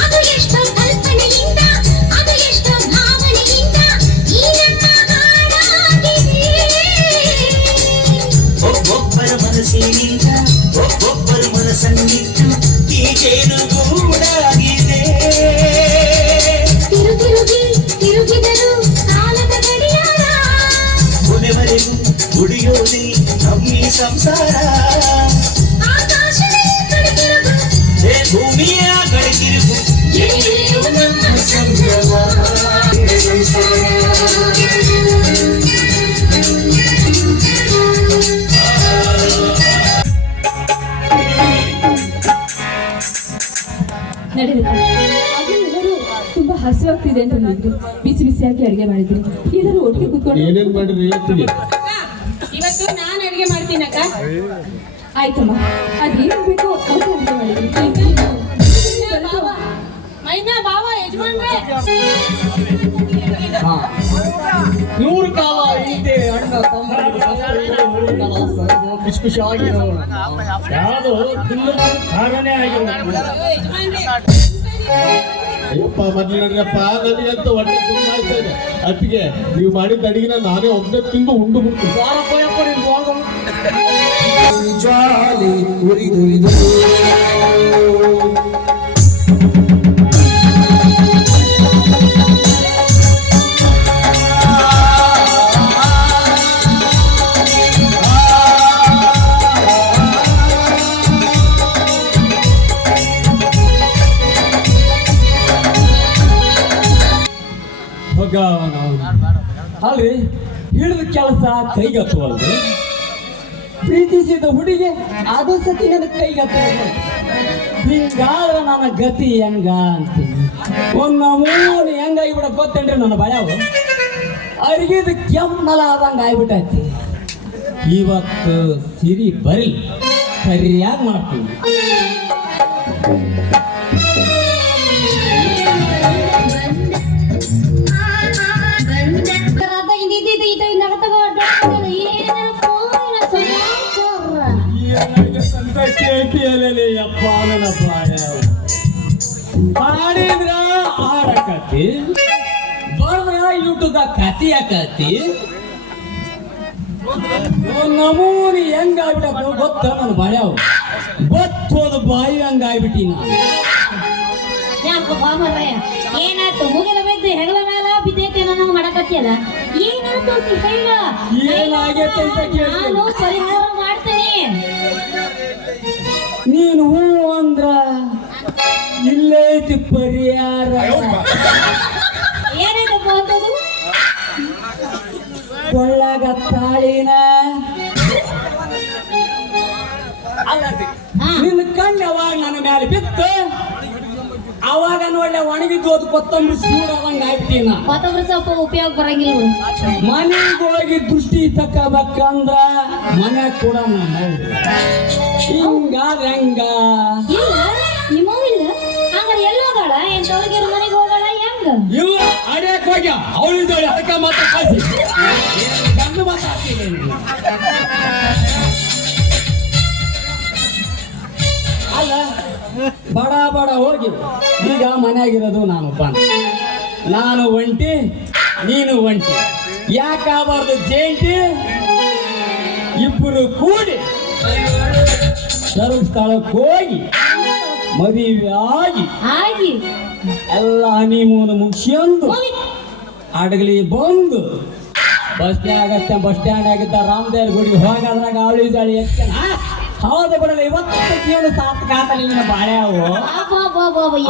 ಅದು ಎಷ್ಟೋ ಕಲ್ಪನೆಯಿಂದ ಅದು ಎಷ್ಟೋ ಭಾವನೆಯಿಂದ ಈ ನನ್ನ ಹಾಡಾಗಿದೆ ಒಬ್ಬೊಬ್ಬರ ಮನಸ್ಸಿನಿಂದ ಒಬ್ಬೊಬ್ಬರ ಮನಸ್ಸನ್ನಿಟ್ಟು ಈಗೇನು ಗೂಡಾಗಿದೆ ತಿರುಗಿದರು ಕಾಲದ ಗಡಿಯಾರ ಕೊನೆವರೆಗೂ ಉಳಿಯೋದೇ ನಮ್ಮಿ ಸಂಸಾರ ಆಕಾಶವೇ ಕಡೆತಿರುಗು ಹೇ ಭೂಮಿಯ ಕಡೆತಿರುಗು ಎಲ್ಲಿಯೂ ನಮ್ಮ ಸಂಭ್ರಮ ನಡೆಯುತ್ತೆ ಹಾಗೆ ಎಲ್ಲರೂ ತುಂಬಾ ಹಸಿವಾಗ್ತಿದೆ ಅಂತ ಹೇಳಿದ್ರು. ಬಿಸಿ ಬಿಸಿಯಾಗಿ ಅಡಿಗೆ ಮಾಡಿದ್ರು. ಎಲ್ಲರೂ ಒಟ್ಟಿಗೆ ಕೂತ್ಕೊಂಡು ಏನೇನ್ ಮಾಡಿರಿ ಇವತ್ತಿಗೆ? ಇವತ್ತು ನಾನು ಅಡಿಗೆ ಮಾಡ್ತೀನಿ ಅಕ್ಕ. ಆಯ್ತಮ್ಮ, ಅದೇನು ಬೇಕೋ ಅದು ಅಡಿಗೆ ಮಾಡಿದ್ರು. ಮೈನಾ ಬಾವ ಯಜಮಾನ್ರೆ. ನೂರು ಕಾಲ ಹಿಂದೆ ಅಣ್ಣ ತಮ್ಮ ಖುಷಿ ಖುಷಿಯಾಗಿರೋ ಯಾವುದು ತಿನ್ನಲು ಕಾರಣನೇ ಆಗಿಲ್ಲ. ಅಯ್ಯಪ್ಪ ಮೊದ್ಲು ನೋಡ್ರಪ್ಪ, ನನಗಂತೂ ಹೊಟ್ಟೆ ತುಂಬ ಆಯ್ತಾ ಇದೆ. ಅದಕ್ಕೆ ನೀವು ಮಾಡಿದ ಅಡಿಗೆನ ನಾನೇ ಒಬ್ಬನೇ ತಿಂದು ಉಂಡು ಬಿಡ್ತೀನಿ. ಜ್ವಾಲೆ ಉರಿದುರಿದು ಅಲ್ರಿ ಹಿಡಿದ ಕೆಲಸ ಕೈಗತ್ತುವಲ್ರಿ, ಪ್ರೀತಿಸಿದ ಹುಡುಗಿ ಅದು ಸತಿ ನನ್ನ ಕೈಗತ್ತುವಲ್ರಿ. ಹಿಂಗಾದ್ರೆ ನನ್ನ ಗತಿ ಹೆಂಗ ಅಂತೀನಿ. ಒಂದು ಮೂರು ಹೆಂಗಾಗಿ ಬಿಡ ಗೊತ್ತೇನ್ರಿ ನನ್ನ ಭಯವು ಅರಿಗಿದ ಕೆಮ್ಮಲ ಆದಂಗ ಆಗ್ಬಿಟ್ಟೈತಿ. ಇವತ್ತು ಸಿರಿ ಬರಲಿ ಸರಿಯಾಗಿ ಮಾಡ್ತೀನಿ. ಅಪ್ಪ ನನ್ನ ಪ್ರಾಯ ಹಾಡಿದ್ರ ಹಾಡಕತಿ, ಬರದ್ರ ಯೂಟ್ಯೂಬ್ದಾಗ ಕತಿ ಆಕತಿ. ನಮೂನಿ ಹೆಂಗಾಗ್ಬಿಟ್ಟ ಗೊತ್ತ ನನ್ನ ಬಾಳ್ಯಾವ ಬತ್ತೋದ ಬಾಯಿ ಹಂಗಾಗ್ಬಿಟ್ಟಿ ನಾನು. ಯಾಕೋ ಬಾಮರ್ರೆ ಏನಾಯ್ತು? ಮುಗಿಲ ಬಿದ್ದು ಹೆಗಲ ಮೇಲ ಬಿದ್ದೈತೆ ನನಗೆ ಮಾಡಕತ್ತಿಯಲ್ಲ, ಏನಾಯ್ತು ಹೇಳ. ಏನಾಗೈತೆ ಅಂತ ಕೇಳಿ ನಾನು ಪರಿಹಾರ ಮಾಡ್ತೀನಿ. ನೀನು ಹೂ ಅಂದ್ರ ಇಲ್ಲೈತಿ ಪರಿಹಾರ. ಏನಾಯ್ತಪ್ಪ ಅಂತದು? ಕೊಳ್ಳಾಗ ತಾಳಿನ ನಿನ್ನ ಕಣ್ಣು ಅವಾಗ ನನ್ನ ಮೇಲೆ ಬಿತ್ತು, ಅವಾಗ ನೋಡ್ಲೆ ಒಣಗಿದ್ದು ಕೊತ್ತಂಬರಿ ಸೂಡದಂಗ ಆಗ್ತೀನ. ಕೊತ್ತಂಬರಿ ಸೊಪ್ಪು ಉಪಯೋಗ ಬರಂಗಿಲ್ಲ. ಮನೆಗೆ ಹೋಗಿ ದೃಷ್ಟಿ ತಕ್ಕಬೇಕಂದ್ರ ಮನೆ ಕೂಡ ನಮ್ಮ ಹಿಂಗಾದ್ರೆ ಹೆಂಗ? ಇಲ್ಲ ನಿಮ್ಮವಿಲ್ಲ ಹಂಗಾರೆ ಎಲ್ಲಿ ಹೋಗಾಳ? ಏನ್ ತವ್ರಿಗೆರ ಮನೆಗೆ ಹೋಗಾಳ ಹೆಂಗ? ಇಲ್ಲ ಅಡ್ಯಾಕ್ ಹೋಗ್ಯ ಅವಳಿದ್ದಾಳೆ, ಅದಕ್ಕೆ ಮಾತ್ರ ಕಳಿಸಿ ಗಂಡು ಮಾತಾಡ್ತೀನಿ. ಅಲ್ಲ ಬಡ ಬಡ ಹೋಗಿ ಈಗ ಮನೆಯಾಗಿರೋದು ನಾನೊಬ್ಬ. ನಾನು ಒಂಟಿ, ನೀನು ಒಂಟಿ, ಯಾಕಾಗಬಾರ್ದು ಜೇಂಟಿ? ಇಬ್ಬರು ಕೂಡಿ ಧರ್ಮಸ್ಥಳಕ್ಕೆ ಹೋಗಿ ಮದುವೆ ಆಗಿ ಎಲ್ಲ ಹನಿಮೂನ್ ಮುಗಿಸ್ಕೊಂಡು ಅಡಗಲಿ ಬಂದು ಬಸ್ ಸ್ಟ್ಯಾಂಡ್ ಆಗಿದ್ದ ರಾಮದೇವ್ರ ಗುಡಿ ಹೋಗದ್ರಾಗ ಅವಳಿ ಜಾಳಿ ಹೌದು ಬಿಡಲ್ಲ. ಇವತ್ತು ಜೀವನ ಸಾರ್ಥಕ ಆತಲ್ಲ ನಿನ್ನ ಬಾಳ್ಯಾವು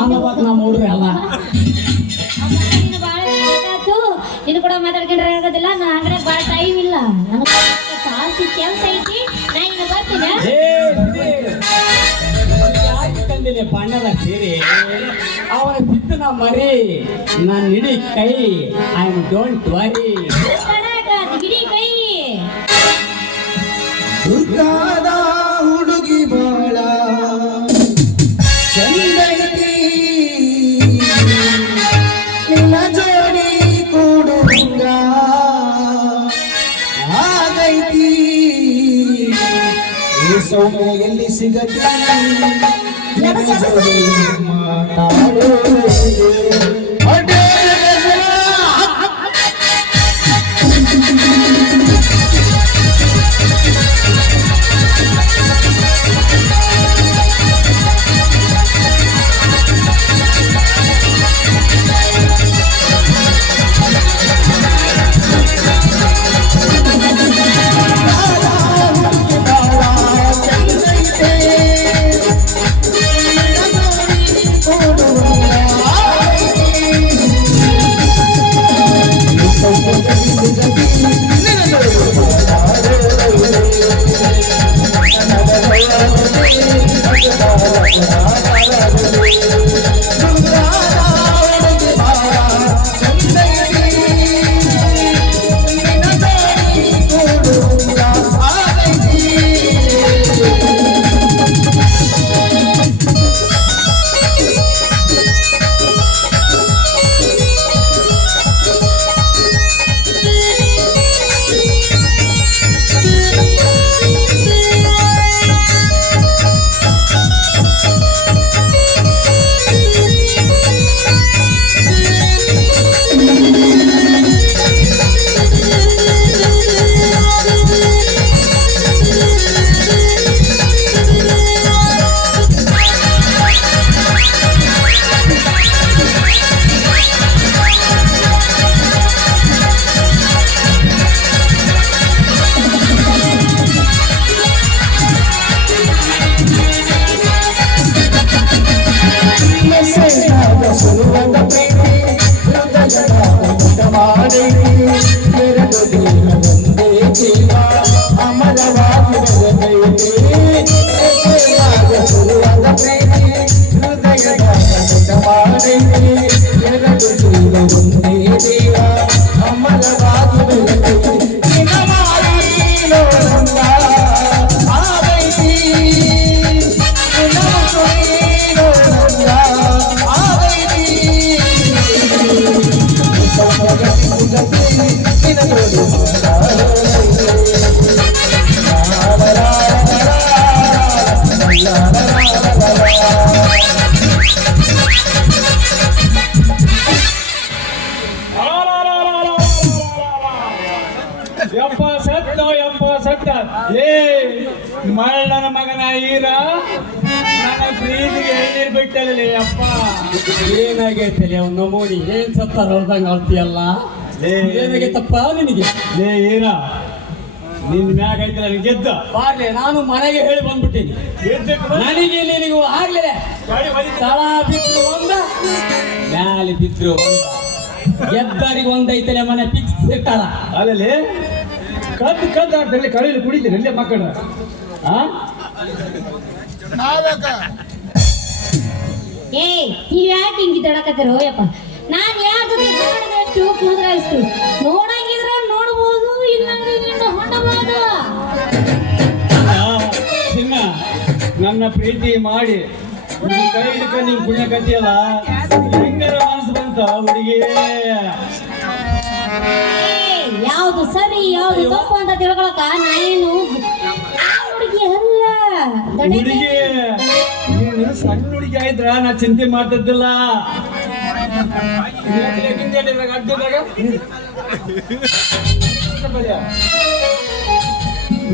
ಅನ್ನೋವಾಗ ನಮ್ಮ ಹುಡುಗ್ರಿ ಅಲ್ಲ. ನೀನು ಕೂಡ ಮಾತಾಡ್ಕೊಂಡ್ರೆ ಆಗೋದಿಲ್ಲ. ನನ್ನ ಅಂಗಡಿ ಭಾಳ ಟೈಮ್ ಇಲ್ಲ, ನನಗೆ ಜಾಸ್ತಿ ಕೆಲಸ ಐತಿ. ನಾ ಇನ್ನು ಬರ್ತೀನಿ. ಬಣ್ಣದ ಸೀರೆ ಅವನ ಬಿದ್ದನ ಮರಿ ನನ್ನ ಇಡೀ ಕೈ. I am don't worry. ಇಡೀ ಕೈ ದುರ್ಗಾದ ಹುಡುಗಿ ಬಾಳ ಚಂದೈತಿ, ನಿನ್ನ ಜೋಡಿ ಕೂಡುಂಗ ಆಗೈತಿ. ಸೌಮ್ಯ ಎಲ್ಲಿ ಸಿಗಲಿ ಮಾತಾಡೋ ಮಳ್ಳನ ಮಗನ ಈರ ನನ್ನ ಪ್ರೀತಿಗೆ ಎಣ್ಣೀರ್ ಬಿಟ್ಟಲ್ಲಿ ಅಪ್ಪ ಏನಾಗೈತಲೆ ಅವ್ನ ನಮೂನಿ ಏನ್ ಸತ್ತಾರ ಹೊರದಂಗ ಆಳ್ತಿಯಲ್ಲ ಏನಾಗೈತಪ್ಪ ನಿನಗೆ ಲೇ ಈರ ನಿನ್ ಮ್ಯಾಗ ಐತಲ್ಲ ನೀನ್ ಗೆದ್ದ ಬಾರ್ಲೆ ನಾನು ಮನೆಗೆ ಹೇಳಿ ಬಂದ್ಬಿಟ್ಟೀನಿ ನನಗೆ ನಿನಗೂ ಆಗ್ಲೇ ತಳ ಬಿದ್ರು ಒಂದ ಮ್ಯಾಲೆ ಬಿದ್ರು ಒಂದ ಗೆದ್ದರಿಗೆ ಒಂದೈತಲೆ ಮನೆ ಫಿಕ್ಸ್ ಇಟ್ಟಾರ ಅಲ್ಲಲ್ಲಿ ಕದ್ದು ಆಡ್ತಾರೆ ಕಳೆಯಲ್ಲಿ ಕುಡಿತೀನಿ ಇಲ್ಲೇ ಮಕ್ಕಳ ಏ ನೀವ್ ಯಾಕೆ ಹಿಂಗಿದ್ದಾಡಕತ್ತೀರೋ ಯಪ್ಪ ನಾನ್ ಯಾರ ಜೊತೆ ನೋಡಿದಷ್ಟು ಕುಡಿದ್ರೆ ಅಷ್ಟು ನೋಡಂಗಿದ್ರೆ ನೋಡ್ಬೋದು ಇಲ್ಲಾಂದ್ರೆ ಇಲ್ಲಿಂದ ಹೊಂಡಬಹುದು ಚಿನ್ನ ನನ್ನ ಪ್ರೀತಿ ಮಾಡಿ ನಿನ್ ಕೈ ಹಿಡ್ಕೊಂಡು ನೀನ್ ಪುಣ್ಯ ಕಟ್ಟಿಯಲ್ಲ ಹೆಂಗಾರ ಮನಸ್ಸು ಬಂತ ಹುಡುಗಿ ಯಾವ್ದು ಸರಿ ಯಾವ್ದು ತಪ್ಪು ಅಂತ ತಿಳ್ಕೊಳಕ ನಾನೇನು ಹುಡುಗಿ ಅಲ್ಲ ಹುಡುಗಿ ನೀನು ಸಣ್ಣ ಹುಡುಗಿ ಆಯ್ತ್ರ ನಾ ಚಿಂತೆ ಮಾಡ್ತಿದ್ದಿಲ್ಲ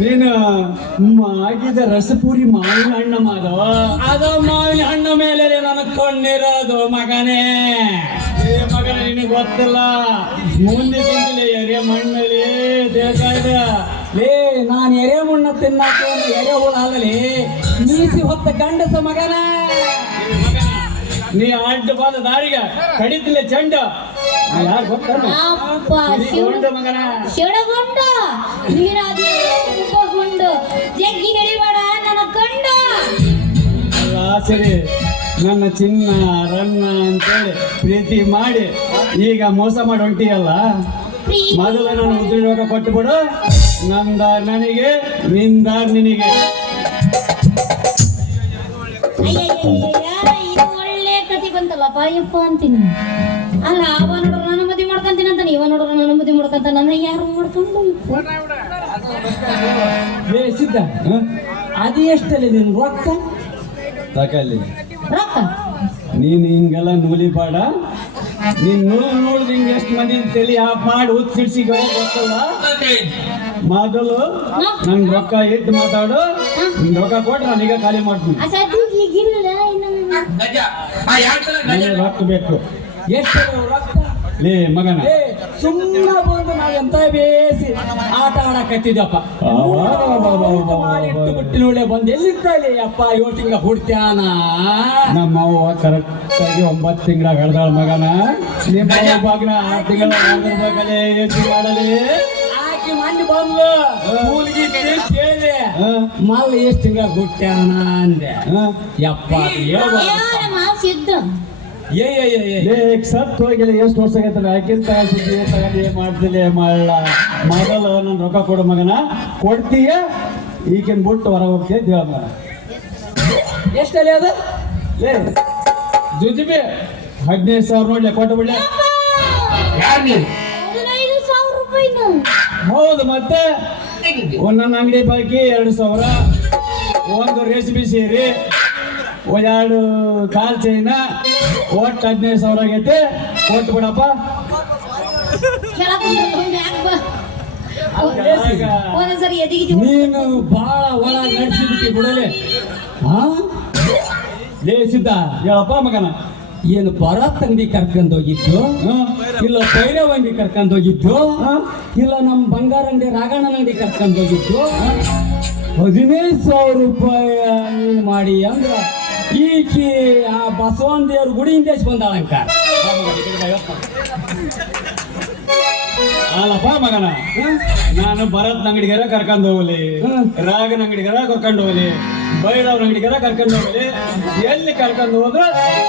ನೀನು ಆಗಿದ ರಸಪೂರಿ ಮಾವಿನ ಹಣ್ಣ ಮಾದವ ಅದ ಮಾವಿನ ಹಣ್ಣು ಮೇಲೆ ನನ್ನ ಕಣ್ಣಿರೋದು ಮಗನೇ ಮಗನ ನಿನಗೆ ಗೊತ್ತಿಲ್ಲ ಮುಂದೆ ತಿಂದಿಲ್ಲ ಎರೆ ಮಣ್ಣಲ್ಲಿ ಬೇಕಾದ ಲೇ ನಾನು ಎರೆ ಮಣ್ಣು ತಿನ್ನಾಕ ಎರೆ ಹುಳ ಅಲ್ಲಲಿ ಮೀಸಿ ಹೊತ್ತ ಗಂಡಸ ಮಗನ ನೀ ಅಡ್ಡ ಬಾದ ದಾರಿಗೆ ಕಡಿತಿಲ್ಲ ಚೆಂಡ ಯಾರು ಗೊತ್ತ ಮಗನ ಶಿಡಗೊಂಡ ನೀರಾದಿಗೊಂಡು ಜಗ್ಗಿ ಹಿಡಿಬೇಡ ನನ್ನ ಕಂಡ ಅಲ್ಲ ಸರಿ ನನ್ನ ಚಿನ್ನ ರನ್ನ ಅಂತೇಳಿ ಪ್ರೀತಿ ಮಾಡಿ ಈಗ ಮೋಸ ಮಾಡಿ ಹೊಂಟಿಯಲ್ಲ ಮೊದಲು ನಾನು ಉದ್ಯೋಗ ಕೊಟ್ಟು ಬಿಡು ನಂದ ನನಗೆ ನಿಂದ ನಿನಗೆ ಇದು ಒಳ್ಳೆ ಕತಿ ಬಂತಲ್ಲ ಪಾಯಪ್ಪ ಅಂತೀನಿ ಅಲ್ಲ ಅವ ನೋಡ್ರ ನನ್ನ ಮದುವೆ ಮಾಡ್ಕೊಂತೀನಿ ಅಂತಾನೆ ಇವ ನೋಡ್ರ ನನ್ನ ಮದುವೆ ಮಾಡ್ಕೊಂತ ನನ್ನ ಯಾರು ಮಾಡ್ಕೊಂಡು ಸಿದ್ಧ ಅದು ಎಷ್ಟಲ್ಲಿ ನಿನ್ ರೊಕ್ಕ ತಕಲ್ಲಿ ರೊಕ್ಕ ನೀನ್ ಹಿಂಗೆಲ್ಲ ನೂಲಿ ಬಾಡ ನೀನ್ ನೋಡ್ ನಿಂಗೆ ಎಷ್ಟು ಮಂದಿ ತಲೆ ಆಫ್ ಮಾಡಿ ಉತ್ಸಿಡ್ಸಿ ಗೊತ್ತಲ್ಲ ಮೊದಲು ನನ್ ರೊಕ್ಕ ಇಟ್ಟು ಮಾತಾಡು ನಿನ್ ರೊಕ್ಕ ಕೊಟ್ಟು ನಾನೀಗ ಖಾಲಿ ಮಾಡ್ತೀನಿ ಆ ಸದ್ಯಕ್ಕೆ ಈಗಿಲ್ಲ ಇನ್ನು ನನಗೆ ರೊಕ್ಕ ಬೇಕು ಎಷ್ಟು ರೊಕ್ಕ ಲೇ ಮಗನ ಸುಮ್ಮನೆ ಬಂದು ನಾವೆಂತ ಬೇಸಿ ಆಟ ಆಡಕತ್ತಿದ್ದಪ್ಪ ಮಾಡಿಟ್ಟು ಬಿಟ್ಟು ನೋಡಿ ಬಂದು ಎಲ್ಲಿರ್ತಾಳೆ ಅಪ್ಪ 7 ತಿಂಗಳ ಹುಡ್ತ್ಯಾನ ನಮ್ಮ ಅವ್ವ ಕರೆಕ್ಟ್ ಆಗಿ 9 ತಿಂಗಳ ಬೆಳೆದಾಳ ಮಗನ ನಿಮ್ಮ ಅವ್ವ ಬಾಗ್ನ 6 ತಿಂಗಳ ಬೆಳೆದಿರ್ಬೇಕಲ್ಲೇ ಎಷ್ಟು ಮಾಡಲಿ ಆಕಿ ಮಂದಿ ಬಂದ್ಲು ಕೂಲಿಗೆ ಕೇಳಿದೆ ಮಲ್ಲ ಎಷ್ಟು ತಿಂಗಳ ಹುಟ್ಟ್ಯಾನ ಅಂದೆ ಯಪ್ಪ ಹೇಳ್ಬಾರ್ದು ಯಾರ ಮಾಸಿದ್ದ ಸತ್ ಹೋಗಿಲ್ಲ ಎಷ್ಟು ವರ್ಷ ಆಗೈತಲ್ಲ ಯಾಕಿಂತ ಸುದ್ದಿ ತಗೊಂಡು ಮಾಡ್ತಿಲ್ಲ ಮಾಡಲ್ಲ ಮೊದಲು ನನ್ನ ರೊಕ್ಕ ಕೊಡು ಮಗನ ಕೊಡ್ತೀಯ ಈಗಿನ ಬಿಟ್ಟು ಹೊರ ಹೋಗ್ತೀಯ ದೇವ ಮಗನ ಎಷ್ಟಲ್ಲಿ ಅದು ಲೇ ಜುಜುಬಿ 15,000 ನೋಡ್ಲಿ ಕೊಟ್ಟು ಬಿಡ್ಲಿ 15,000 ರೂಪಾಯಿನ ಹೌದು ಮತ್ತೆ ಒಂದೊಂದು ಅಂಗಡಿ ಬಾಕಿ 2,000 ಒಂದು ರೇಷ್ಮೆ ಸೀರೆ ಒಂದೆರಡು ಕಾಲ್ ಚೈನ ಒಟ್ಟು 15,000 ಆಗೈತೆ ಕೊಟ್ಟು ಬಿಡಪ್ಪ ಒಂದೊಂದ್ಸರಿ ಎದಿಗೆ ನೀನು ಬಾಳ ಒಳ ನಡೆಸಿಬಿಟ್ಟಿ ಬಿಡಲೆ ಲೇ ಸಿದ್ಧ ಹೇಳಪ್ಪ ಮಗನ ಏನು ಭರತ್ ಅಂಗಡಿ ಕರ್ಕೊಂಡು ಹೋಗಿದ್ದು ಇಲ್ಲ ಭೈರವ್ ಅಂಗಡಿ ಕರ್ಕೊಂಡು ಹೋಗಿದ್ದು ಇಲ್ಲ ನಮ್ಮ ಬಂಗಾರ ಅಂಗಡಿ ರಾಗಣ್ಣ ಅಂಗಡಿ ಕರ್ಕೊಂಡು ಹೋಗಿದ್ದು 15,000 ರೂಪಾಯಿ ನೀನು ಮಾಡಿ ಅಂದ್ರ ಈಕಿ ಆ ಬಸವನ ದೇವ್ರ ಗುಡಿಯಿಂದ ಬಂದಾಳಂಕ ಅಲ್ಲಪ್ಪ ಮಗನ ನಾನು ಭರತ್ ಅಂಗಡಿಗಾರ ಕರ್ಕೊಂಡು ಹೋಗಲಿ ರಾಗನ ಅಂಗಡಿಗಾರ ಕರ್ಕೊಂಡು ಹೋಗಲಿ ಭೈರವ್ರ ಅಂಗಡಿಗಾರ ಕರ್ಕೊಂಡು ಹೋಗಲಿ ಎಲ್ಲಿ ಕರ್ಕೊಂಡು ಹೋದ್ರು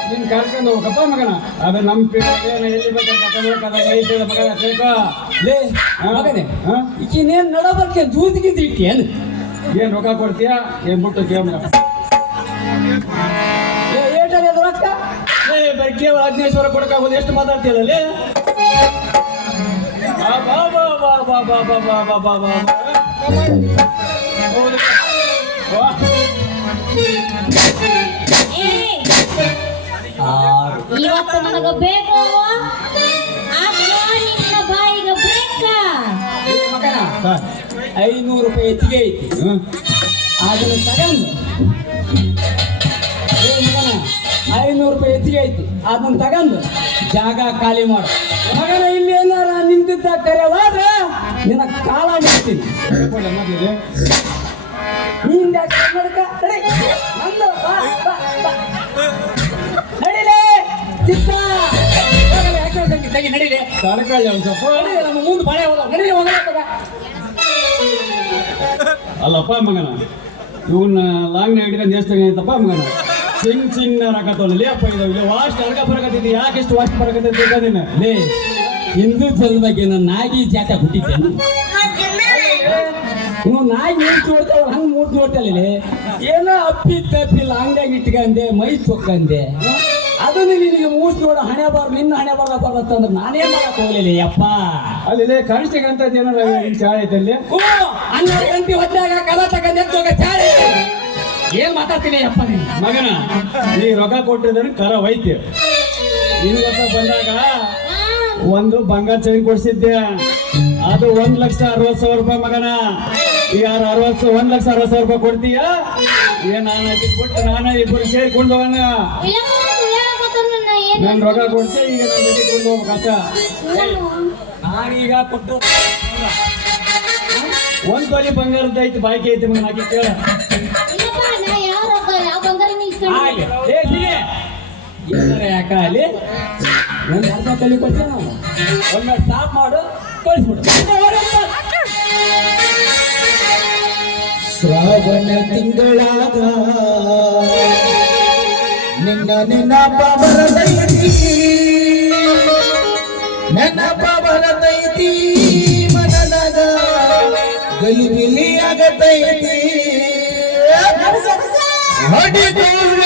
ನೀನ್ ಕರ್ಕೊಂಡು ಹೋಗಪ್ಪ ಮಗನ ಅದು ನಮ್ಮ ಪೀಳಿಗೆ ಎಲ್ಲಿ ಬೇಕಾದ್ರೆ ಕರ್ಕೊಂಡು ಹೋಗಕ್ಕೆ ಐತೆ ಮಗನ ತಿಳ್ಕೊ. ಲೇ ಮಗನೇ ಈಕಿನೇನ್ ನಡಬರ್ಕೆ ಜೂದಿಗಿದ್ದು ಇಟ್ಟೇನು ಏನ್ ರೊಕ್ಕ ಕೊಡ್ತೀಯಾ ಏನ್ ಬಿಟ್ಟು ಕೇಳ ಮಗ ಏಟಲ್ಲಿ ಅದು ರೊಕ್ಕ ಬರೀ ಕೇವಲ 15,000 ಕೊಡಕ್ಕಾಗೋದು ಎಷ್ಟು ಮಾತಾಡ್ತೀಯಲ್ಲ ಲೇ? ಬಾ ಬಾ ಬಾ ಬಾ ಬಾ ಬಾ ಬಾ ಬಾ ಬಾ ಬಾ. ಹೌದು. ವಾ. ಇವತ್ತು ನನಗ ಬೇಕು ನಿನ್ನ ಬಾಯಿಗೆ ಬೇಕ ಮಗನ 500 ರೂಪಾಯಿ ಹೆಚ್ಚಿಗೆ ಐತಿ ಅದನ್ನು ತಗೊಂಡು ಮಗನ 500 ರೂಪಾಯಿ ಹೆಚ್ಚಿಗೆ ಐತಿ ಅದನ್ನ ತಗೊಂಡು ಜಾಗ ಖಾಲಿ ಮಾಡು ಮಗನ ಇಲ್ಲಿ ಏನಾರ ನಿಂತಿದ್ದ ಕರೆವಾದ್ರೆ ನಿನ್ನ ಕಾಲ ಮಾಡ್ತೀನಿ ಹಿಂದೆ ನಡ್ಕ ನಡಿ ನಂದು ಬಾ ಬಾ ಬಾ ನಡಿಲೇ ಚಿತ್ತ ತೆಗಿ ನಡಿಲೆ ತಡ್ಕೊಳ್ಳಿ ಒಂದು ಸ್ವಲ್ಪ ನಡಿ ನಮ್ಮ ಮುಂದೆ ಬಾಳೆ ಹೋದ ನಡಿಲೆ ಹೋಗಲ್ಲ ಅಲ್ಲಪ್ಪ ಮಗನ ಇವನ್ನ ಲಾಂಗ್ ಹಿಡ್ಕೊಂಡು ಎಷ್ಟು ಐತಪ್ಪ ಮಗನ ಸಿಂಗ್ ಹಾಕತ್ತವಲ್ಲಿ ಅಪ್ಪ ಇದಾವೆ ವಾಸ್ಟ್ ಅರ್ಗ ಬರಕತ್ತಿದ್ದೆ ಯಾಕೆ ಎಷ್ಟು ವಾಸ್ಟ್ ಬರಕತ್ತೈತಿ ನೀನು ಲೇ ಹಿಂದೂ ಜನ್ಮಕ್ಕೆ ನಾನು ನಾಗಿ ಜಾತ ಹುಟ್ಟಿದ್ದೇನೆ ನೀವು ನಾಯಿ ಮೂಟ್ ನೋಡ್ತಾವ ಹಂಗೆ ಮೂಟ್ ನೋಡ್ತಲ್ಲ ಏನೋ ಅಪ್ಪಿ ತಪ್ಪಿಲ್ಲ ಹಂಗಾಗಿ ಇಟ್ಕಂದೆ ಮೈ ತೊಕ್ಕಂದೆ ಅದನ್ನು ನಿನಗೆ ಮೂಟ್ ನೋಡ ಹಣೆ ಬಾರ್ ನಿನ್ನ ಹಣೆ ಬಾರ ಬರತ್ತಂದ್ರೆ ನಾನೇ ಮಾಡಕ್ ಹೋಗ್ಲಿಲ್ಲ ಯಪ್ಪ ಅಲ್ಲಿ ಕಾಣಿಸ್ಟಿಗೆ ಅಂತ ಏನಾರ ಚಾಳೆ ಐತಲ್ಲಿ 12 ಗಂಟೆ ಹೊತ್ತಾಗ ಕಲ ತಗೊಂಡು ಎತ್ತೋಗ ಚಾಳೆ ಏನ್ ಮಾತಾಡ್ತೀನಿ ಯಪ್ಪ ನೀನು ಮಗನ ಈ ರೊಕ್ಕ ಕೊಟ್ಟಿದ್ರೆ ಕರ ವೈದ್ಯ ನಿನ್ಗೊತ್ತ ಬಂದಾಗ ಒಂದು ಬಂಗಾರ ಚೈನ್ ಕೊಡ್ಸಿದ್ದೆ ಅದು 1,60,000 ರೂಪಾಯಿ ಮಗನ ಈಗ 1,60,000 ರೂಪಾಯಿ ಕೊಡ್ತೀಯ ಏನ್ ನಾನು ಬಿಟ್ಟು ನಾನು ಇಬ್ಬರು ಸೇರ್ಕೊಂಡು ಹೋಗೋಣ ನನ್ ರೊಕ್ಕ ಕೊಡ್ತೆ ಈಗ ನನ್ನ ಜೊತೆ ಕೊಂಡು ಹೋಗ್ಬೇಕಂತ ನಾನೀಗ ಕೊಟ್ಟು 1 ತೊಲಿ ಬಂಗಾರದ ಐತಿ ಬಾಕಿ ಐತಿ ಮಗನ ಹಾಕಿ ಕೇಳ ಏನಾರ ಯಾಕ ಅಲ್ಲಿ ಒಂದು ಅರ್ಧ ತಲೆ ಕೊಟ್ಟೆ ನಾವು ಒಮ್ಮೆ ಸ್ಟಾಪ್ ಮಾಡು ಕಳಿಸ್ಬಿಡು ಶ್ರಾವಣ ತಿಂಗಳಾಗ ನೆನಪ ಬರದೈತಿ ಮನದಾಗ ಗಲಿಬಿಲಿ ಆಗತೈತಿ ಹೊಡಿದೂರ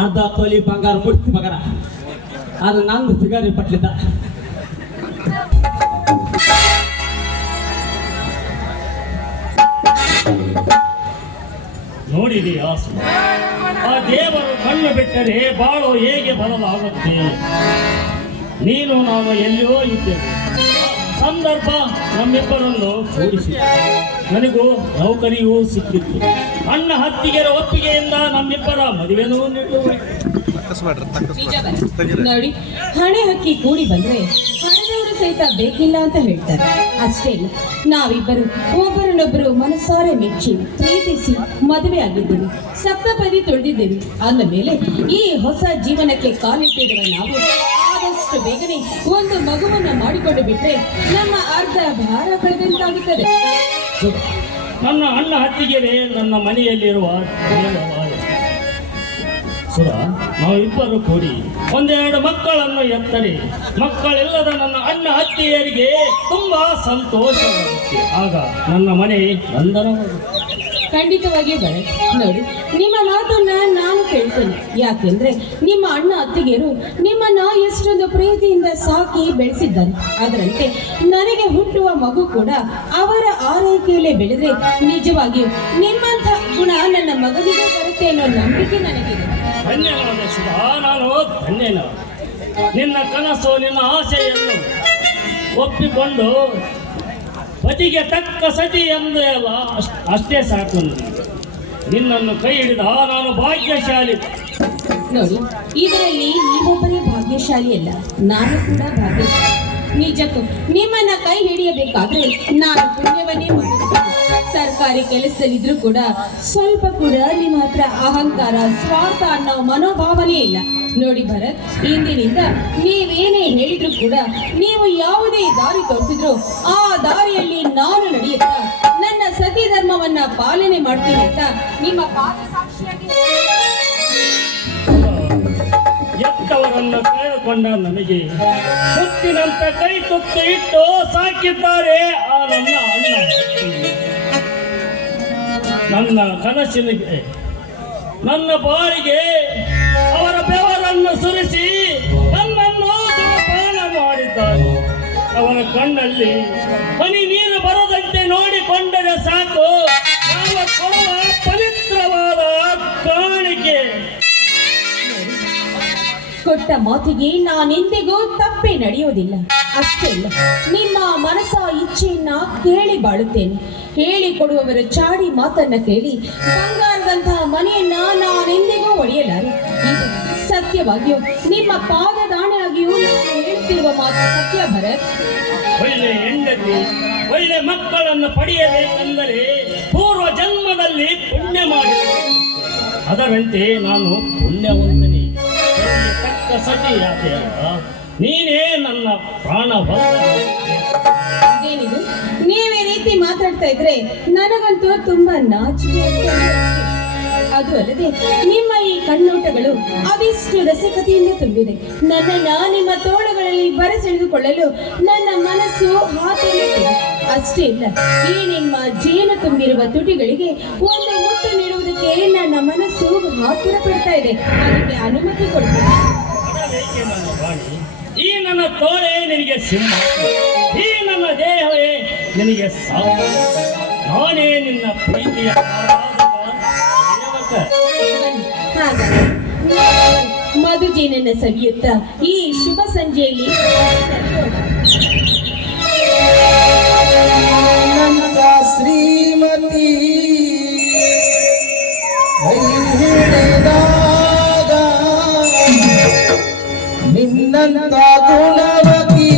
ಅರ್ಧ ತೊಲಿ ಬಂಗಾರ ಮುಟ್ಟಿ ಮಗನ ಅದು ನಂದು ಸಿಗಾರಿ ಪಟ್ಲಿದ್ದ. ನೋಡಿದೆಯಾ ಆ ದೇವರು ಕಣ್ಣು ಬಿಟ್ಟರೆ ಬಾಳು ಹೇಗೆ ಬದಲಾಗುತ್ತೆ. ನೀನು ನಾನು ಎಲ್ಲಿಯೋ ಇದ್ದೇವೆ. ಸಂದರ್ಭ ನಮ್ಮಿಬ್ಬರನ್ನು ಕೂಡಿಸಿ ನನಗೂ ನೌಕರಿಯೂ ಸಿಕ್ಕಿತ್ತು. ಅಣ್ಣ ಹತ್ತಿಗೆರ ಒಪ್ಪಿಗೆಯಿಂದ ನಮ್ಮಿಬ್ಬರ ಮದುವೆನೂ ನಿಲ್ಲುವೆ. ನೋಡಿ, ಹಣೆ ಹಕ್ಕಿ ಕೂಡಿ ಬಂದ್ರೆ ಹಣದವರು ಸಹಿತ ಬೇಕಿಲ್ಲ ಅಂತ ಹೇಳ್ತಾರೆ. ಅಷ್ಟೇ ಇಲ್ಲ, ನಾವಿಬ್ಬರು ಒಬ್ಬರನ್ನೊಬ್ಬರು ಮನಸಾರೆ ಮೆಚ್ಚಿ ಪ್ರೀತಿಸಿ ಮದುವೆ ಆಗಿದ್ದೀವಿ, ಸಪ್ತಪದಿ ತುಳಿದಿದ್ದೀವಿ. ಅಂದ ಮೇಲೆ ಈ ಹೊಸ ಜೀವನಕ್ಕೆ ಕಾಲಿಟ್ಟಿರುವ ನಾವು ಆದಷ್ಟು ಬೇಗನೆ ಒಂದು ಮಗುವನ್ನ ಮಾಡಿಕೊಂಡು ಬಿಟ್ರೆ ನಮ್ಮ ಅರ್ಧ ಭಾರ ಕಳೆದಂತಾಗುತ್ತದೆ. ನನ್ನ ಅಣ್ಣ ಹತ್ತಿಗೆರೆ ನನ್ನ ಮನೆಯಲ್ಲಿರುವ ದೇವಾಲಯ. ಸುರ, ನಾವಿಬ್ಬರು ಕೂಡಿ ಒಂದೆರಡು ಮಕ್ಕಳನ್ನು ಎತ್ತರೆ ಮಕ್ಕಳಿಲ್ಲದ ನನ್ನ ಅಣ್ಣ ಹತ್ತಿಗೆರಿಗೆ ತುಂಬಾ ಸಂತೋಷವಾಗುತ್ತೆ. ಆಗ ನನ್ನ ಮನೆ ನಂದನವಾಗುತ್ತೆ. ಖಂಡಿತವಾಗಿಯೂ ಭರತ್, ನೋಡಿ, ನಿಮ್ಮ ಮಾತನ್ನ ನಾನು ಕೇಳ್ತೇನೆ. ಯಾಕೆಂದ್ರೆ ನಿಮ್ಮ ಅಣ್ಣ ಅತ್ತಿಗೆರು ನಿಮ್ಮನ್ನ ಎಷ್ಟೊಂದು ಪ್ರೀತಿಯಿಂದ ಸಾಕಿ ಬೆಳೆಸಿದ್ದಾರೆ. ಅದರಂತೆ ನನಗೆ ಹುಟ್ಟುವ ಮಗು ಕೂಡ ಅವರ ಆರೈಕೆಯಲ್ಲೇ ಬೆಳೆದ್ರೆ ನಿಜವಾಗಿಯೂ ನಿಮ್ಮಂಥ ಗುಣ ನನ್ನ ಮಗನಿಗೆ ಬರುತ್ತೆ ಅನ್ನೋ ನಂಬಿಕೆ ನನಗಿದೆ. ಧನ್ಯವಾದ ಸುಧಾ, ನಾನು ಧನ್ಯನಾದ. ನಿನ್ನ ಕನಸು ನಿನ್ನ ಆಸೆಯನ್ನು ಒಪ್ಪಿಕೊಂಡು ಪತಿಗೆ ತಕ್ಕ ಸತಿ ಎಂದು ಅಲ್ಲ, ಅಷ್ಟೇ ಸಾಕು. ನಿನ್ನನ್ನು ಕೈ ಹಿಡಿದ ನಾನು ಭಾಗ್ಯಶಾಲಿ. ನೋಡಿ, ಇದರಲ್ಲಿ ನೀವೊಬ್ಬರೇ ಭಾಗ್ಯಶಾಲಿ ಅಲ್ಲ, ನಾನು ಕೂಡ ಭಾಗ್ಯಶಾಲಿ. ನಿಜಕ್ಕೂ ನಿಮ್ಮನ್ನ ಕೈ ಹಿಡಿಯಬೇಕಾದ್ರೆ ನಾನು ಪುಣ್ಯವನ್ನೇ ಮಾಡಬೇಕು. ಸರ್ಕಾರಿ ಕೆಲಸದಲ್ಲಿದ್ರೂ ಕೂಡ ಸ್ವಲ್ಪ ಕೂಡ ನಿಮ್ಮ ಹತ್ರ ಅಹಂಕಾರ, ಸ್ವಾರ್ಥ ಅನ್ನೋ ಮನೋಭಾವನೆ ಇಲ್ಲ. ನೋಡಿ ಭರತ್, ಇಂದಿನಿಂದ ನೀವೇನೇ ಹೇಳಿದ್ರು ಕೂಡ, ನೀವು ಯಾವುದೇ ದಾರಿ ತೋರಿಸಿದ್ರು ಆ ದಾರಿಯಲ್ಲಿ ನಾನು ನಡೆಯುತ್ತಾ ನನ್ನ ಸತಿ ಧರ್ಮವನ್ನ ಪಾಲನೆ ಮಾಡ್ತೀನಿ ಅಂತ ನಿಮ್ಮ ಪಾದ ಸಾಕ್ಷಿಯಾಗಿ ಎತ್ತವರನ್ನು ಕಳೆದುಕೊಂಡ ನನಗೆ ಮುತ್ತಿನಂತ ಕೈ ತುತ್ತು ಇಟ್ಟು ಸಾಕಿದ್ದಾರೆ ಆ ನನ್ನ ಅಣ್ಣ. ನನ್ನ ಕನಸಿನಿಗೆ, ನನ್ನ ಬಾಳಿಗೆ ಅವರ ಬೆವರನ್ನು ಸುರಿಸಿ ನನ್ನನ್ನು ಜೋಪಾನ ಮಾಡಿದ್ದಾರೆ. ಅವರ ಕಣ್ಣಲ್ಲಿ ಹನಿ ನೀರು ಬರದಂತೆ ನೋಡಿಕೊಂಡರೆ ಸಾಕು, ನಾವು ಕೊಡುವ ಪವಿತ್ರವಾದ ಕಾಣಿಕೆ. ಕೊಟ್ಟ ಮಾತಿಗೆ ನಾನೆಂದಿಗೂ ತಪ್ಪೇ ನಡೆಯೋದಿಲ್ಲ. ಅಷ್ಟೇ ಅಲ್ಲ, ನಿಮ್ಮ ಮನಸ್ಸ ಇಚ್ಛೆಯನ್ನ ಕೇಳಿ ಬಾಳುತ್ತೇನೆ. ಹೇಳಿಕೊಡುವವರ ಚಾಡಿ ಮಾತನ್ನ ಕೇಳಿ ಬಂಗಾರದಂತಹ ಮನೆಯನ್ನ ನಾನೆಂದಿಗೂ ಒಡೆಯಲಾರೆ. ಇದು ಸತ್ಯವಾಗಿಯೂ ನಿಮ್ಮ ಪಾದದಾಣೆಯಾಗಿಯೂ ನಾನು ಹೇಳುತ್ತಿರುವ ಮಾತು ಸತ್ಯ ಭರತ್. ಒಳ್ಳೆ ಹೆಂಡತಿ, ಒಳ್ಳೆ ಮಕ್ಕಳನ್ನು ಪಡೆಯಬೇಕೆಂದರೆ ಪೂರ್ವ ಜನ್ಮದಲ್ಲಿ ಪುಣ್ಯ ಮಾಡಬೇಕು. ಅದರಂತೆ ನಾನು ಪುಣ್ಯವಂತನೇ. ತಕ್ಕ ಸತಿ ಯಾಕೆಯಲ್ಲ, ನೀನೇ ನನ್ನ ಪ್ರಾಣ ಇದೇನಿದು, ನೀವೇ ರೀತಿ ಮಾತಾಡ್ತಾ ಇದ್ರೆ ನನಗಂತೂ ತುಂಬಾ ನಾಚಿಕೆ ಆಗ್ತಾ ಇದೆ. ಅದು ಅಲ್ಲದೆ ನಿಮ್ಮ ಈ ಕಣ್ಣೋಟಗಳು ಅವಿಷ್ಟು ರಸಿಕತೆಯಿಂದ ತುಂಬಿದೆ. ನನ್ನನ್ನ ನಿಮ್ಮ ತೋಳುಗಳಲ್ಲಿ ಬರಸೆಳೆದುಕೊಳ್ಳಲು ನನ್ನ ಮನಸ್ಸು ಹಾತೊರೆಯುತ್ತಿದೆ. ಅಷ್ಟೇ ಇಲ್ಲ, ಈ ನಿಮ್ಮ ಜೇನು ತುಂಬಿರುವ ತುಟಿಗಳಿಗೆ ಒಂದು ಮುತ್ತು ನೀಡುವುದಕ್ಕೆ ನನ್ನ ಮನಸ್ಸು ಹಾತುರ ಪಡ್ತಾ ಇದೆ. ಅದಕ್ಕೆ ಅನುಮತಿ ಕೊಡ್ತೀನಿ. ಅದರೇಕೆ ನನ್ನ ವಾಣಿ? ಈ ನನ್ನ ತೋಳೆ ನಿನಗೆ ಸಿಂಹ, ಈ ನನ್ನ ದೇಹವೇ ನಿನಗೆ ಸಾವು. ನಾನೇ ನಿನ್ನ ಪ್ರೀತಿಯ ಸೇವಕ. ಹಾಗಾದರೆ ಮಧುಜೇನನ್ನ ಸವಿಯುತ್ತಾ ಈ ಶುಭ ಸಂಜೆಯಲ್ಲಿ ಕಲಿಯೋಣ. ನಂತ ಶ್ರೀಮತಿ ಕೈ ಹಿಡಿದಾಗ ನಿನ್ನಂತ ಗುಣವತಿ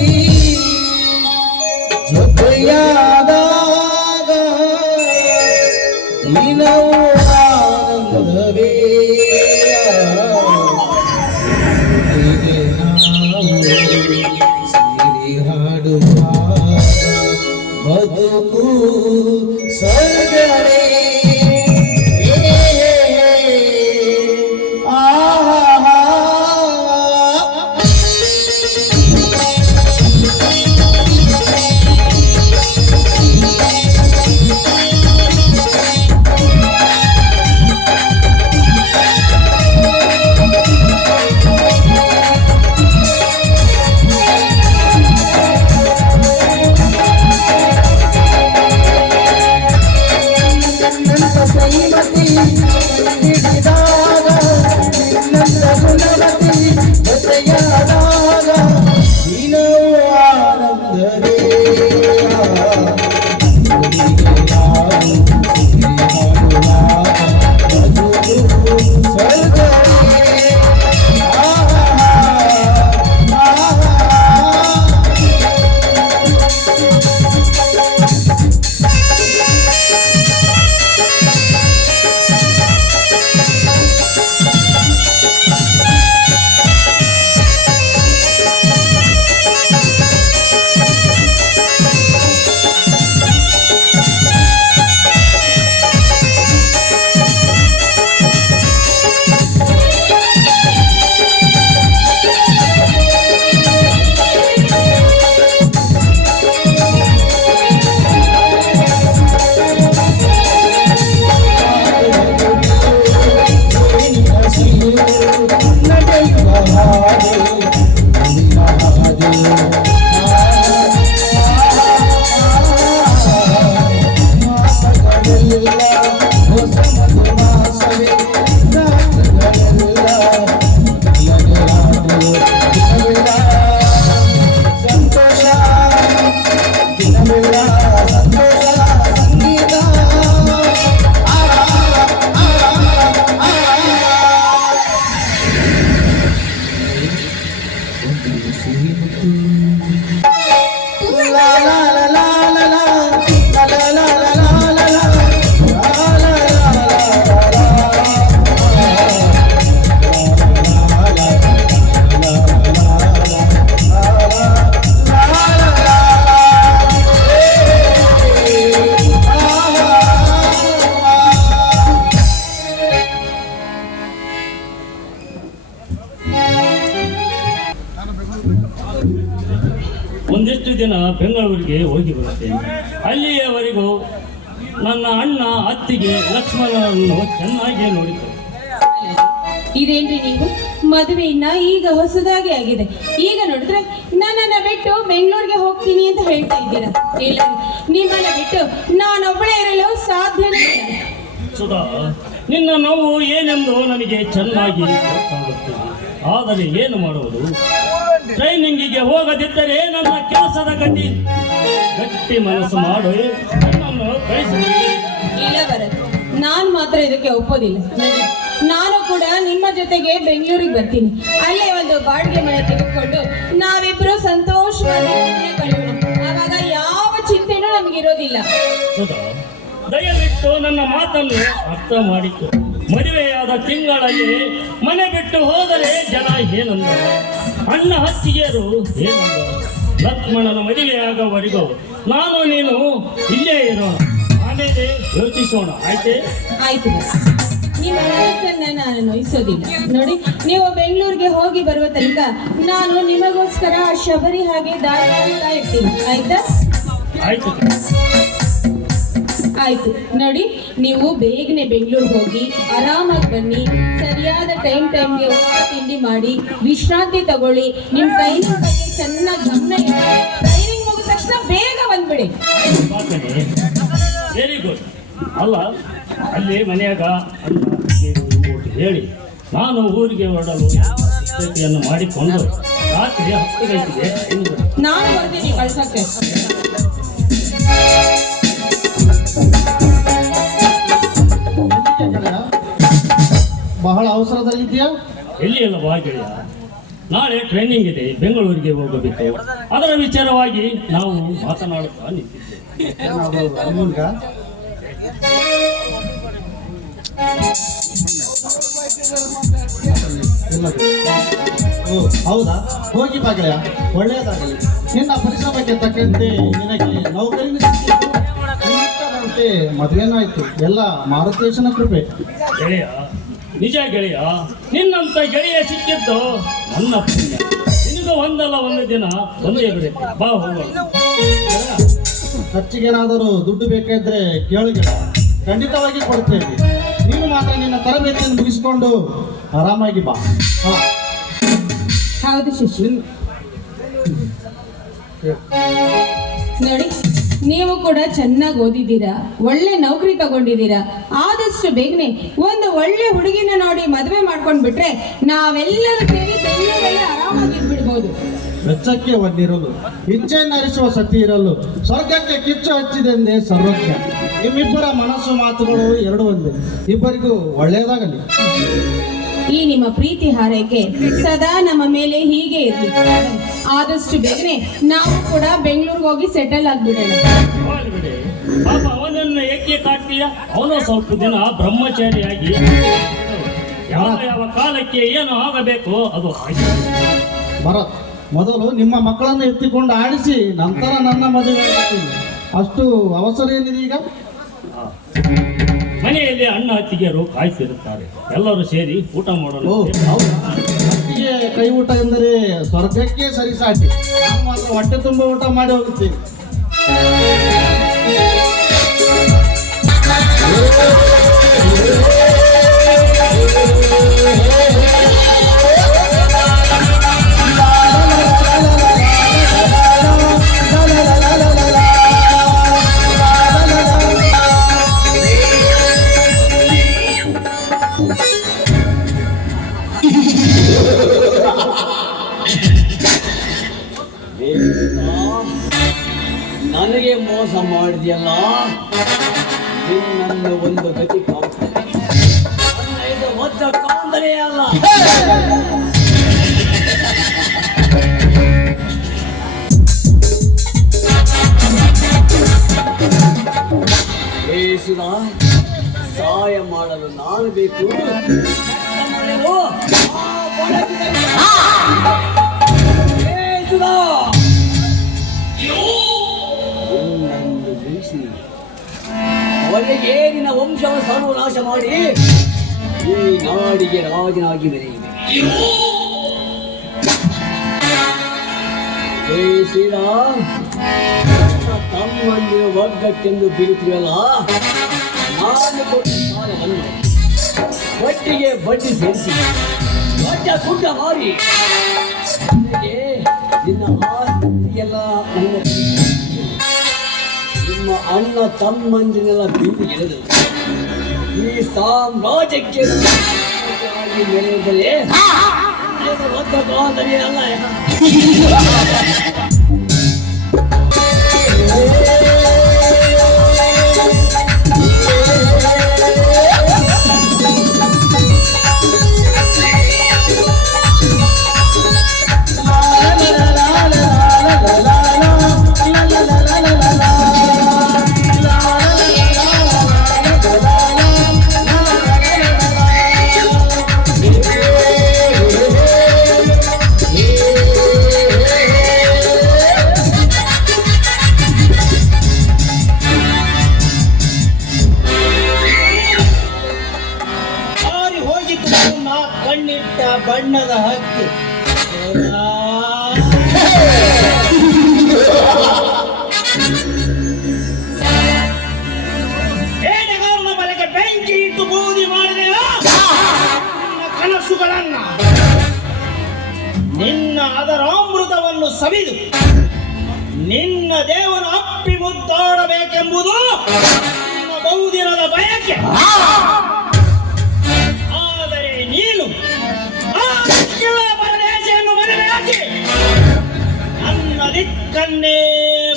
ಜೊತೆಯಾದಾಗ ನೀನವು ಆನಂದವೇ ಹೀಗೆ ನಾವು ಸೇರಿ ಹಾಡುವ ಬದುಕು ಸ್ವರ್ಗವೇ. ಆಹಾ ಹಿಡಿದಾಗ ನಿನ್ನಂತ ಗುಣವತಿ ಜೊತೆಯಾದಾಗ ನೀನವು ಆನಂದವೇ. ಸ್ವರ್ಗವೇ. ಒಂದಿಷ್ಟು ದಿನ ಬೆಂಗಳೂರಿಗೆ ಹೋಗಿ ಬರುತ್ತೇನೆ. ಅಲ್ಲಿಯವರೆಗೂ ನನ್ನ ಅಣ್ಣ ಅತ್ತಿಗೆ ಲಕ್ಷ್ಮಣನನ್ನು ಚೆನ್ನಾಗಿ ನೋಡಿದರು. ಇದೇನ್ರಿ ನೀವು ಮದುವೆಯನ್ನ ಈಗ ಹೊಸದಾಗಿ ಆಗಿದೆ, ಈಗ ನೋಡಿದ್ರೆ ನನ್ನನ್ನ ಬಿಟ್ಟು ಬೆಂಗಳೂರಿಗೆ ಹೋಗ್ತೀನಿ ಅಂತ ಹೇಳ್ತಾ ಇದ್ದೀರಾ? ಇಲ್ಲ, ನಿಮ್ಮನ್ನ ಬಿಟ್ಟು ನಾನೊಬ್ಬಳೇ ಇರಲು ಸಾಧ್ಯನೇ ಇಲ್ಲ. ಸುಧಾ, ನಿನ್ನ ನೋವು ಏನೆಂದು ನನಗೆ ಚೆನ್ನಾಗಿ ಗೊತ್ತಾಗುತ್ತದೆ. ಆದರೆ ಏನು ಮಾಡುವುದು? ಟ್ರೈನಿಂಗಿಗೆ ಹೋಗದಿದ್ದರೆ ನನ್ನ ಕೆಲಸದ ಗಟ್ಟಿ ಮನಸ್ಸು ಮಾಡು, ನನ್ನನ್ನು ಕಳಿಸಿಬಿಡಿ. ಇಲ್ಲ ಭರತ್, ನಾನು ಮಾತ್ರ ಇದಕ್ಕೆ ಒಪ್ಪೋದಿಲ್ಲ. ನಾನು ಕೂಡ ನಿಮ್ಮ ಜೊತೆಗೆ ಬೆಂಗಳೂರಿಗೆ ಬರ್ತೀನಿ. ಅಲ್ಲೇ ಒಂದು ಬಾಡಿಗೆ ಮನೆ ತೆಗೆದುಕೊಂಡು ನಾವಿಬ್ರು ಸಂತೋಷವಾಗಿ ಕಳೆಯೋಣ. ಆವಾಗ ಯಾವ ಚಿಂತೆನೂ ನಮಗಿರೋದಿಲ್ಲ. ಸುಧಾ, ದಯವಿಟ್ಟು ನನ್ನ ಮಾತನ್ನು ಅರ್ಥ ಮಾಡಿತು. ಮದುವೆಯಾದ ತಿಂಗಳಲ್ಲಿ ಮನೆ ಬಿಟ್ಟು ಹೋದರೆ ಜನ ಏನಂದರು, ಅಣ್ಣ ಹತ್ತಿಗೆಯರು ಏನಂದರು. ಲಕ್ಷ್ಮಣನ ಮದುವೆಯಾಗುವವರೆಗೂ ನಾನು ನೀನು ಇಲ್ಲೇ ಇರೋಣ, ಆಮೇಲೆ ಯೋಚಿಸೋಣ. ಆಯ್ತೇ? ಆಯ್ತು. ನಿಮ್ಮ ಮನಸ್ಸನ್ನ ನಾನು ನೋಯಿಸೋದಿಲ್ಲ. ನೋಡಿ, ನೀವು ಬೆಂಗಳೂರಿಗೆ ಹೋಗಿ ಬರುವ ತನಕ ನಾನು ನಿಮಗೋಸ್ಕರ ಶಬರಿ ಹಾಗೆ ದಾರಿ ಕಾಯ್ತಾ ಇರ್ತೀನಿ. ಆಯ್ತಾ? ಆಯ್ತು. ಆಯ್ತು. ನೋಡಿ, ನೀವು ಬೇಗನೆ ಬೆಂಗಳೂರಿಗೆ ಹೋಗಿ ಆರಾಮಾಗಿ ಬನ್ನಿ. ಸರಿಯಾದ ಟೈಮ್ಗೆ ಊಟ ತಿಂಡಿ ಮಾಡಿ ವಿಶ್ರಾಂತಿ ತಗೊಳ್ಳಿ. ನಿಮ್ಮ ಟ್ರೈನಿಂಗ್ ಬಗ್ಗೆ ಚೆನ್ನಾಗಿ ಗಮನ ಇಡಿ. ಟ್ರೈನಿಂಗ್ ಮುಗಿದ ತಕ್ಷಣ ಬೇಗ ಬಂದ್ಬಿಡಿ. Very good. ಅಲ್ಲ, ಅಲ್ಲಿ ಮನೆಯಾಗ ಅನ್ನ ಹೇಳಿ ನಾನು ಊರಿಗೆ ಹೊರಡಲು ಸಿದ್ಧತೆಯನ್ನು ಮಾಡಿಕೊಂಡು ರಾತ್ರಿ 10 ಗಂಟೆಗೆ ನಾನು ಬರ್ತೀನಿ ಕಳ್ಸಕ್ಕೆ. ಬಹಳ ಅವಸರದಲ್ಲಿದೆಯಾ? ಎಲ್ಲಿ ಎಲ್ಲ ಬಾ ಗೆಳೆಯ, ನಾಳೆ ಟ್ರೈನಿಂಗ್ ಇದೆ, ಬೆಂಗಳೂರಿಗೆ ಹೋಗಬೇಕು. ಅದರ ವಿಚಾರವಾಗಿ ನಾವು ಮಾತನಾಡುತ್ತಾ ನಿಂತಿದ್ದೇವೆ. ಓ ಹೌದಾ, ಹೋಗಿ ಬಾ ಗೆಳೆಯ, ಒಳ್ಳೆಯದಾಗಲಿ. ನಿನ್ನ ಪರಿಶ್ರಮಕ್ಕೆ ತಕ್ಕಂತೆ ನಿನಗೆ ನೌಕರಿ ಮದುವೆನೂ ಆಯ್ತು. ಎಲ್ಲ ಮಾರುತೇಶನ ಕೃಪೆ. ಗೆಳೆಯ, ನಿಜ ಗೆಳೆಯ, ನಿನ್ನಂತ ಗೆಳೆಯ ಸಿಕ್ಕಿದ್ದು ನನ್ನ ಪುಣ್ಯ. ನಿನಗೂ ಒಂದಲ್ಲ ಒಂದು ದಿನ ಒಂದೇ ಬರುತ್ತೆ. ಬಾ ಹೋಗೋಣ. ಖರ್ಚಿಗೇನಾದರೂ ದುಡ್ಡು ಬೇಕಾದ್ರೆ ಕೇಳು ಗೆಳೆಯ, ಖಂಡಿತವಾಗಿ ಕೊಡ್ತೇವೆ. ನೀನು ಮಾತ್ರ ನಿನ್ನ ತರಬೇತಿಯನ್ನು ಮುಗಿಸಿಕೊಂಡು ಆರಾಮಾಗಿ ಬಾ. ಹೌದು ಶಶಿ. ನೋಡಿ, ನೀವು ಕೂಡ ಚೆನ್ನಾಗಿ ಓದಿದ್ದೀರಾ, ಒಳ್ಳೆ ನೌಕರಿ ತಗೊಂಡಿದ್ದೀರಾ. ಆದಷ್ಟು ಬೇಗನೆ ಒಂದು ಒಳ್ಳೆ ಹುಡುಗಿನ ನೋಡಿ ಮದುವೆ ಮಾಡ್ಕೊಂಡು ಬಿಟ್ರೆ ನಾವೆಲ್ಲರೂ ಸೇರಿ ಬೆಂಗಳೂರಲ್ಲಿ ಆರಾಮಾಗಿ ಬಿಡ್ಬೋದು. ವೆಚ್ಚಕ್ಕೆ ಒಡ್ಡಿರಲು, ಇಚ್ಛೆಯನ್ನು ಅರಿಸುವ ಸತಿ ಇರಲು, ಸ್ವರ್ಗಕ್ಕೆ ಕಿಚ್ಚು ಹಚ್ಚಿದೆಂದೇ ಸರ್ವಜ್ಞ. ನಿಮ್ಮಿಬ್ಬರ ಮನಸ್ಸು ಮಾತುಗಳು ಎರಡು ಒಂದೇ. ಇಬ್ಬರಿಗೂ ಒಳ್ಳೆಯದಾಗಲಿ. ಈ ನಿಮ್ಮ ಪ್ರೀತಿ ಹಾರೈಕೆ ಸದಾ ನಮ್ಮ ಮೇಲೆ ಹೀಗೆ ಇರಲಿ. ಆದಷ್ಟು ಬೇಗನೆ ನಾವು ಕೂಡ ಬೆಂಗಳೂರಿಗೆ ಹೋಗಿ ಸೆಟಲ್ ಆಗ್ಬಿಡೋಣ. ಪಾಪ ಅವನನ್ನು ಏಕೆ ಕಾಡ್ತೀಯ? ಅವನು ಸ್ವಲ್ಪ ದಿನ ಬ್ರಹ್ಮಚಾರಿಯಾಗಿ ಯಾವ ಕಾಲಕ್ಕೆ ಏನು ಆಗಬೇಕು ಅದು ಆಗಿ. ಭರತ್, ಮೊದಲು ನಿಮ್ಮ ಮಕ್ಕಳನ್ನು ಎತ್ತಿಕೊಂಡು ಆಡಿಸಿ ನಂತರ ನನ್ನ ಮದುವೆ ಆಗ್ತೀನಿ. ಅಷ್ಟು ಅವಸರ ಏನಿದೆ ಈಗ? ಮನೆಯಲ್ಲಿ ಅಣ್ಣ ಅತ್ತಿಗೆಯರು ಕಾಯ್ತಿರುತ್ತಾರೆ. ಎಲ್ಲರೂ ಸೇರಿ ಊಟ ಮಾಡೋಣ. ಅತ್ತಿಗೆ ಕೈ ಊಟ ಎಂದರೆ ಸ್ವರ್ಗಕ್ಕೆ ಸರಿಸಾಟಿ. ನಾನು ಮಾತ್ರ ಹೊಟ್ಟೆ ತುಂಬ ಊಟ ಮಾಡಿ ಹೋಗುತ್ತೇನೆ. ನನಗೆ ಮೋಸ ಮಾಡಿದೆಯಲ್ಲ, ನಿನ್ನನ್ನು ಒಂದು ಗತಿ ಕಾಣ್ತದೆ. ನನ್ನ ಇದು ಮೊತ್ತ ಕಾಂದರೆ ಅಲ್ಲ. ಬೇಸಿದ ಸಹಾಯ ಮಾಡಲು ನಾನು ಬೇಕು. ಅವರಿಗೆ ನಿನ್ನ ವಂಶವ ಸರ್ವನಾಶ ಮಾಡಿ ಈ ನಾಡಿಗೆ ರಾಜನಾಗಿ ಮೆರೆಯುವೆ. ತಮ್ಮಂದಿನ ಒಗ್ಗಟ್ಟೆಂದು ಬೀಳುತ್ತಿರಲ್ಲ, ನಾನು ಕೊಟ್ಟ ಸಾಲವನ್ನು ಬಡ್ಡಿಗೆ ಬಡ್ಡಿ ಸೇರಿಸಿ ದೊಡ್ಡ ಗುಡ್ಡ ಮಾರಿ ನಿನ್ನ ಆಸ್ತಿಯೆಲ್ಲ ನಿಮ್ಮ ಅಣ್ಣ ತಮ್ಮಂದಿನೆಲ್ಲ ಬೀದಿಗೆಳೆದು ಈ ಸಾಮ್ರಾಜ್ಯಕ್ಕೆ ಮೆರೆಯುವುದರೇ ಒತ್ತ ಕಾಂದರೆ ಅಲ್ಲ. ಸವಿದು ನಿನ್ನ ದೇವರ ಅಪ್ಪಿ ಮುದ್ದಾಡಬೇಕೆಂಬುದು ನನ್ನ ಬಹುದಿನದ ಬಯಕೆ. ಆದರೆ ನೀನು ಆ ಕಿಲ ಪರದೇಶಿಯನ್ನು ಮದುವೆಯಾಗಿ ನನ್ನ ದಿಕ್ಕನ್ನೇ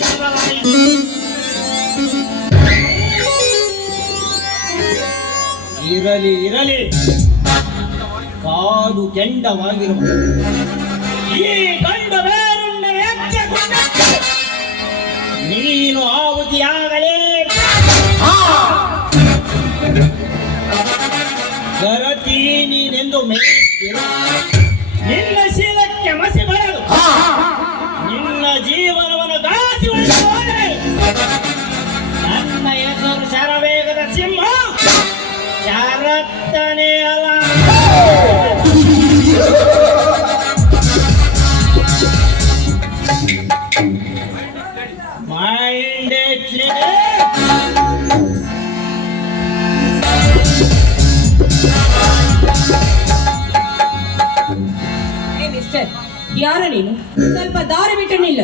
ಬದಲಾಯಿಸಿ ಇರಲಿ ಇರಲಿ, ಕಾದು ಕೆಂಡವಾಗಿರುವ ಈ ಗಂಡ ಬೇರುಂಡ ಎಚ್ಚೆತ್ತುಕೊಂಡು ನೀನು ಆಹುತಿಯಾಗಲೇ ಗರತಿ ನೀನೆಂದು ಮೇಲಿರು. ನಿನ್ನ ಶೀಲಕ್ಕೆ ಮಸಿ ಬರಲು ನಿನ್ನ ಜೀವನವನ್ನು ಗಾಸಿ ಉಳಿಸಿದರೆ ನನ್ನ ಹೆಸರು ಶರವೇಗದ ಸಿಂಹ ಶರತ್ತನೇ ಅಲ್ಲ. Mind it, ಮಿಸ್ಟರ್, ಯಾರ ನೀನು? ಸ್ವಲ್ಪ ದಾರಿ ಬಿಟ್ಟು ನಿಲ್ಲ.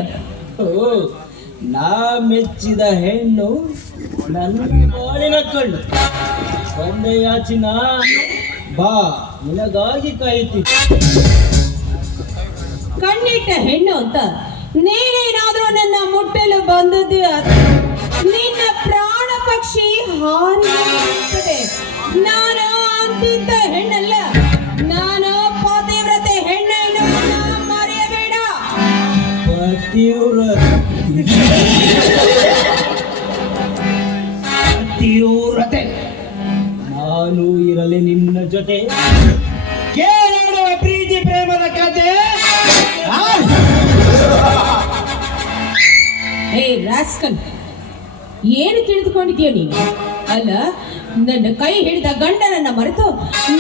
ನಾ ಮೆಚ್ಚಿದ ಹೆಣ್ಣು ನನ್ನ ಬಾಳಿನ ಕಣ್ಣು. ಬಂದೆಯಾಚಿನ ಬಾ, ನಿನಗಾಗಿ ಕಾಯುತ್ತಿದ್ದೆ. ಕಣ್ಣಿಟ್ಟ ಹೆಣ್ಣು ಅಂತ ನೀನೇನಾದ್ರೂ ನನ್ನ ಮುಟ್ಟಲು ಬಂದದ್ದು ನಿನ್ನ ಪ್ರಾಣ ಪಕ್ಷಿ ಹಾರಿದೆ. ನಾನು ಅಂತಿದ್ದ ಹೆಣ್ಣಲ್ಲ, ನಾನು ಪತಿವ್ರತೆ ಹೆಣ್ಣನ್ನು ಮರೆಯಬೇಡ. ಪತಿವ್ರತೆ ನಾನು ಇರಲಿ ನಿನ್ನ ಜೊತೆ ಕೇಳುವ ಪ್ರೀತಿ ಪ್ರೇಮದ ಕತೆ. ಏ ರಾಸ್ಕಲ್, ಏನು ತಿಳಿದುಕೊಂಡಿದ್ಯೋ ನೀನು? ಅಲ್ಲ, ನನ್ನ ಕೈ ಹಿಡಿದ ಗಂಡನನ್ನ ಮರೆತು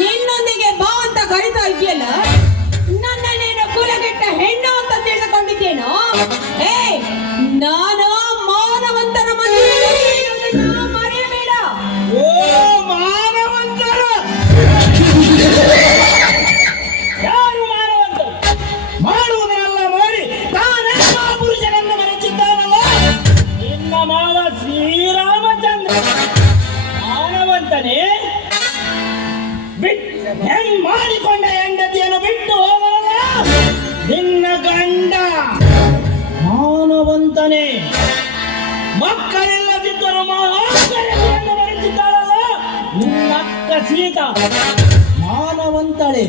ನಿನ್ನೊಂದಿಗೆ ಬಾ ಅಂತ ಕರಿತಾ ಇದೆಯಲ್ಲ, ನನ್ನ ನೀನು ಕುಲಗೆಟ್ಟ ಹೆಣ್ಣು ಅಂತ ತಿಳಿದುಕೊಂಡಿದ್ದೇನೋ? ಏ, ನಾನು ಮಾನವಂತನ ಮನೆಯಲ್ಲಿ ಮರೆಯಬೇಡ. ಓ ಮಾನವಂತರ, ಯಾರು ಮಾನವಂತ? ಮಾಡುವುದನ್ನೆಲ್ಲ ಮಾಡಿ ತಾನೆಲ್ಲ ಪುರುಷರನ್ನು ಮರೆತಿದ್ದಾನಲ್ಲ ನಿನ್ನ ಮಾವ ಶ್ರೀರಾಮಚಂದ್ರ. ಮಾನವಂತನೇ ಹೆಂಗ್ ಮಾಡಿಕೊಂಡ ಹೆಂಡತಿಯನ್ನು ಬಿಟ್ಟು ಹೋಗಲ್ಲ ನಿನ್ನ ಗಂಡ. ಮಾನವಂತನೇ ಮಕ್ಕಳಿಲ್ಲದಿದ್ದರೂ ಮಹಾಕರ್ಯಗಳನ್ನು ಮರೆತಿದ್ದಾಳಲ್ಲ ನಿನ್ನ ಅಕ್ಕ ಸೀತಾ. ಮಾನವಂತಳೆ.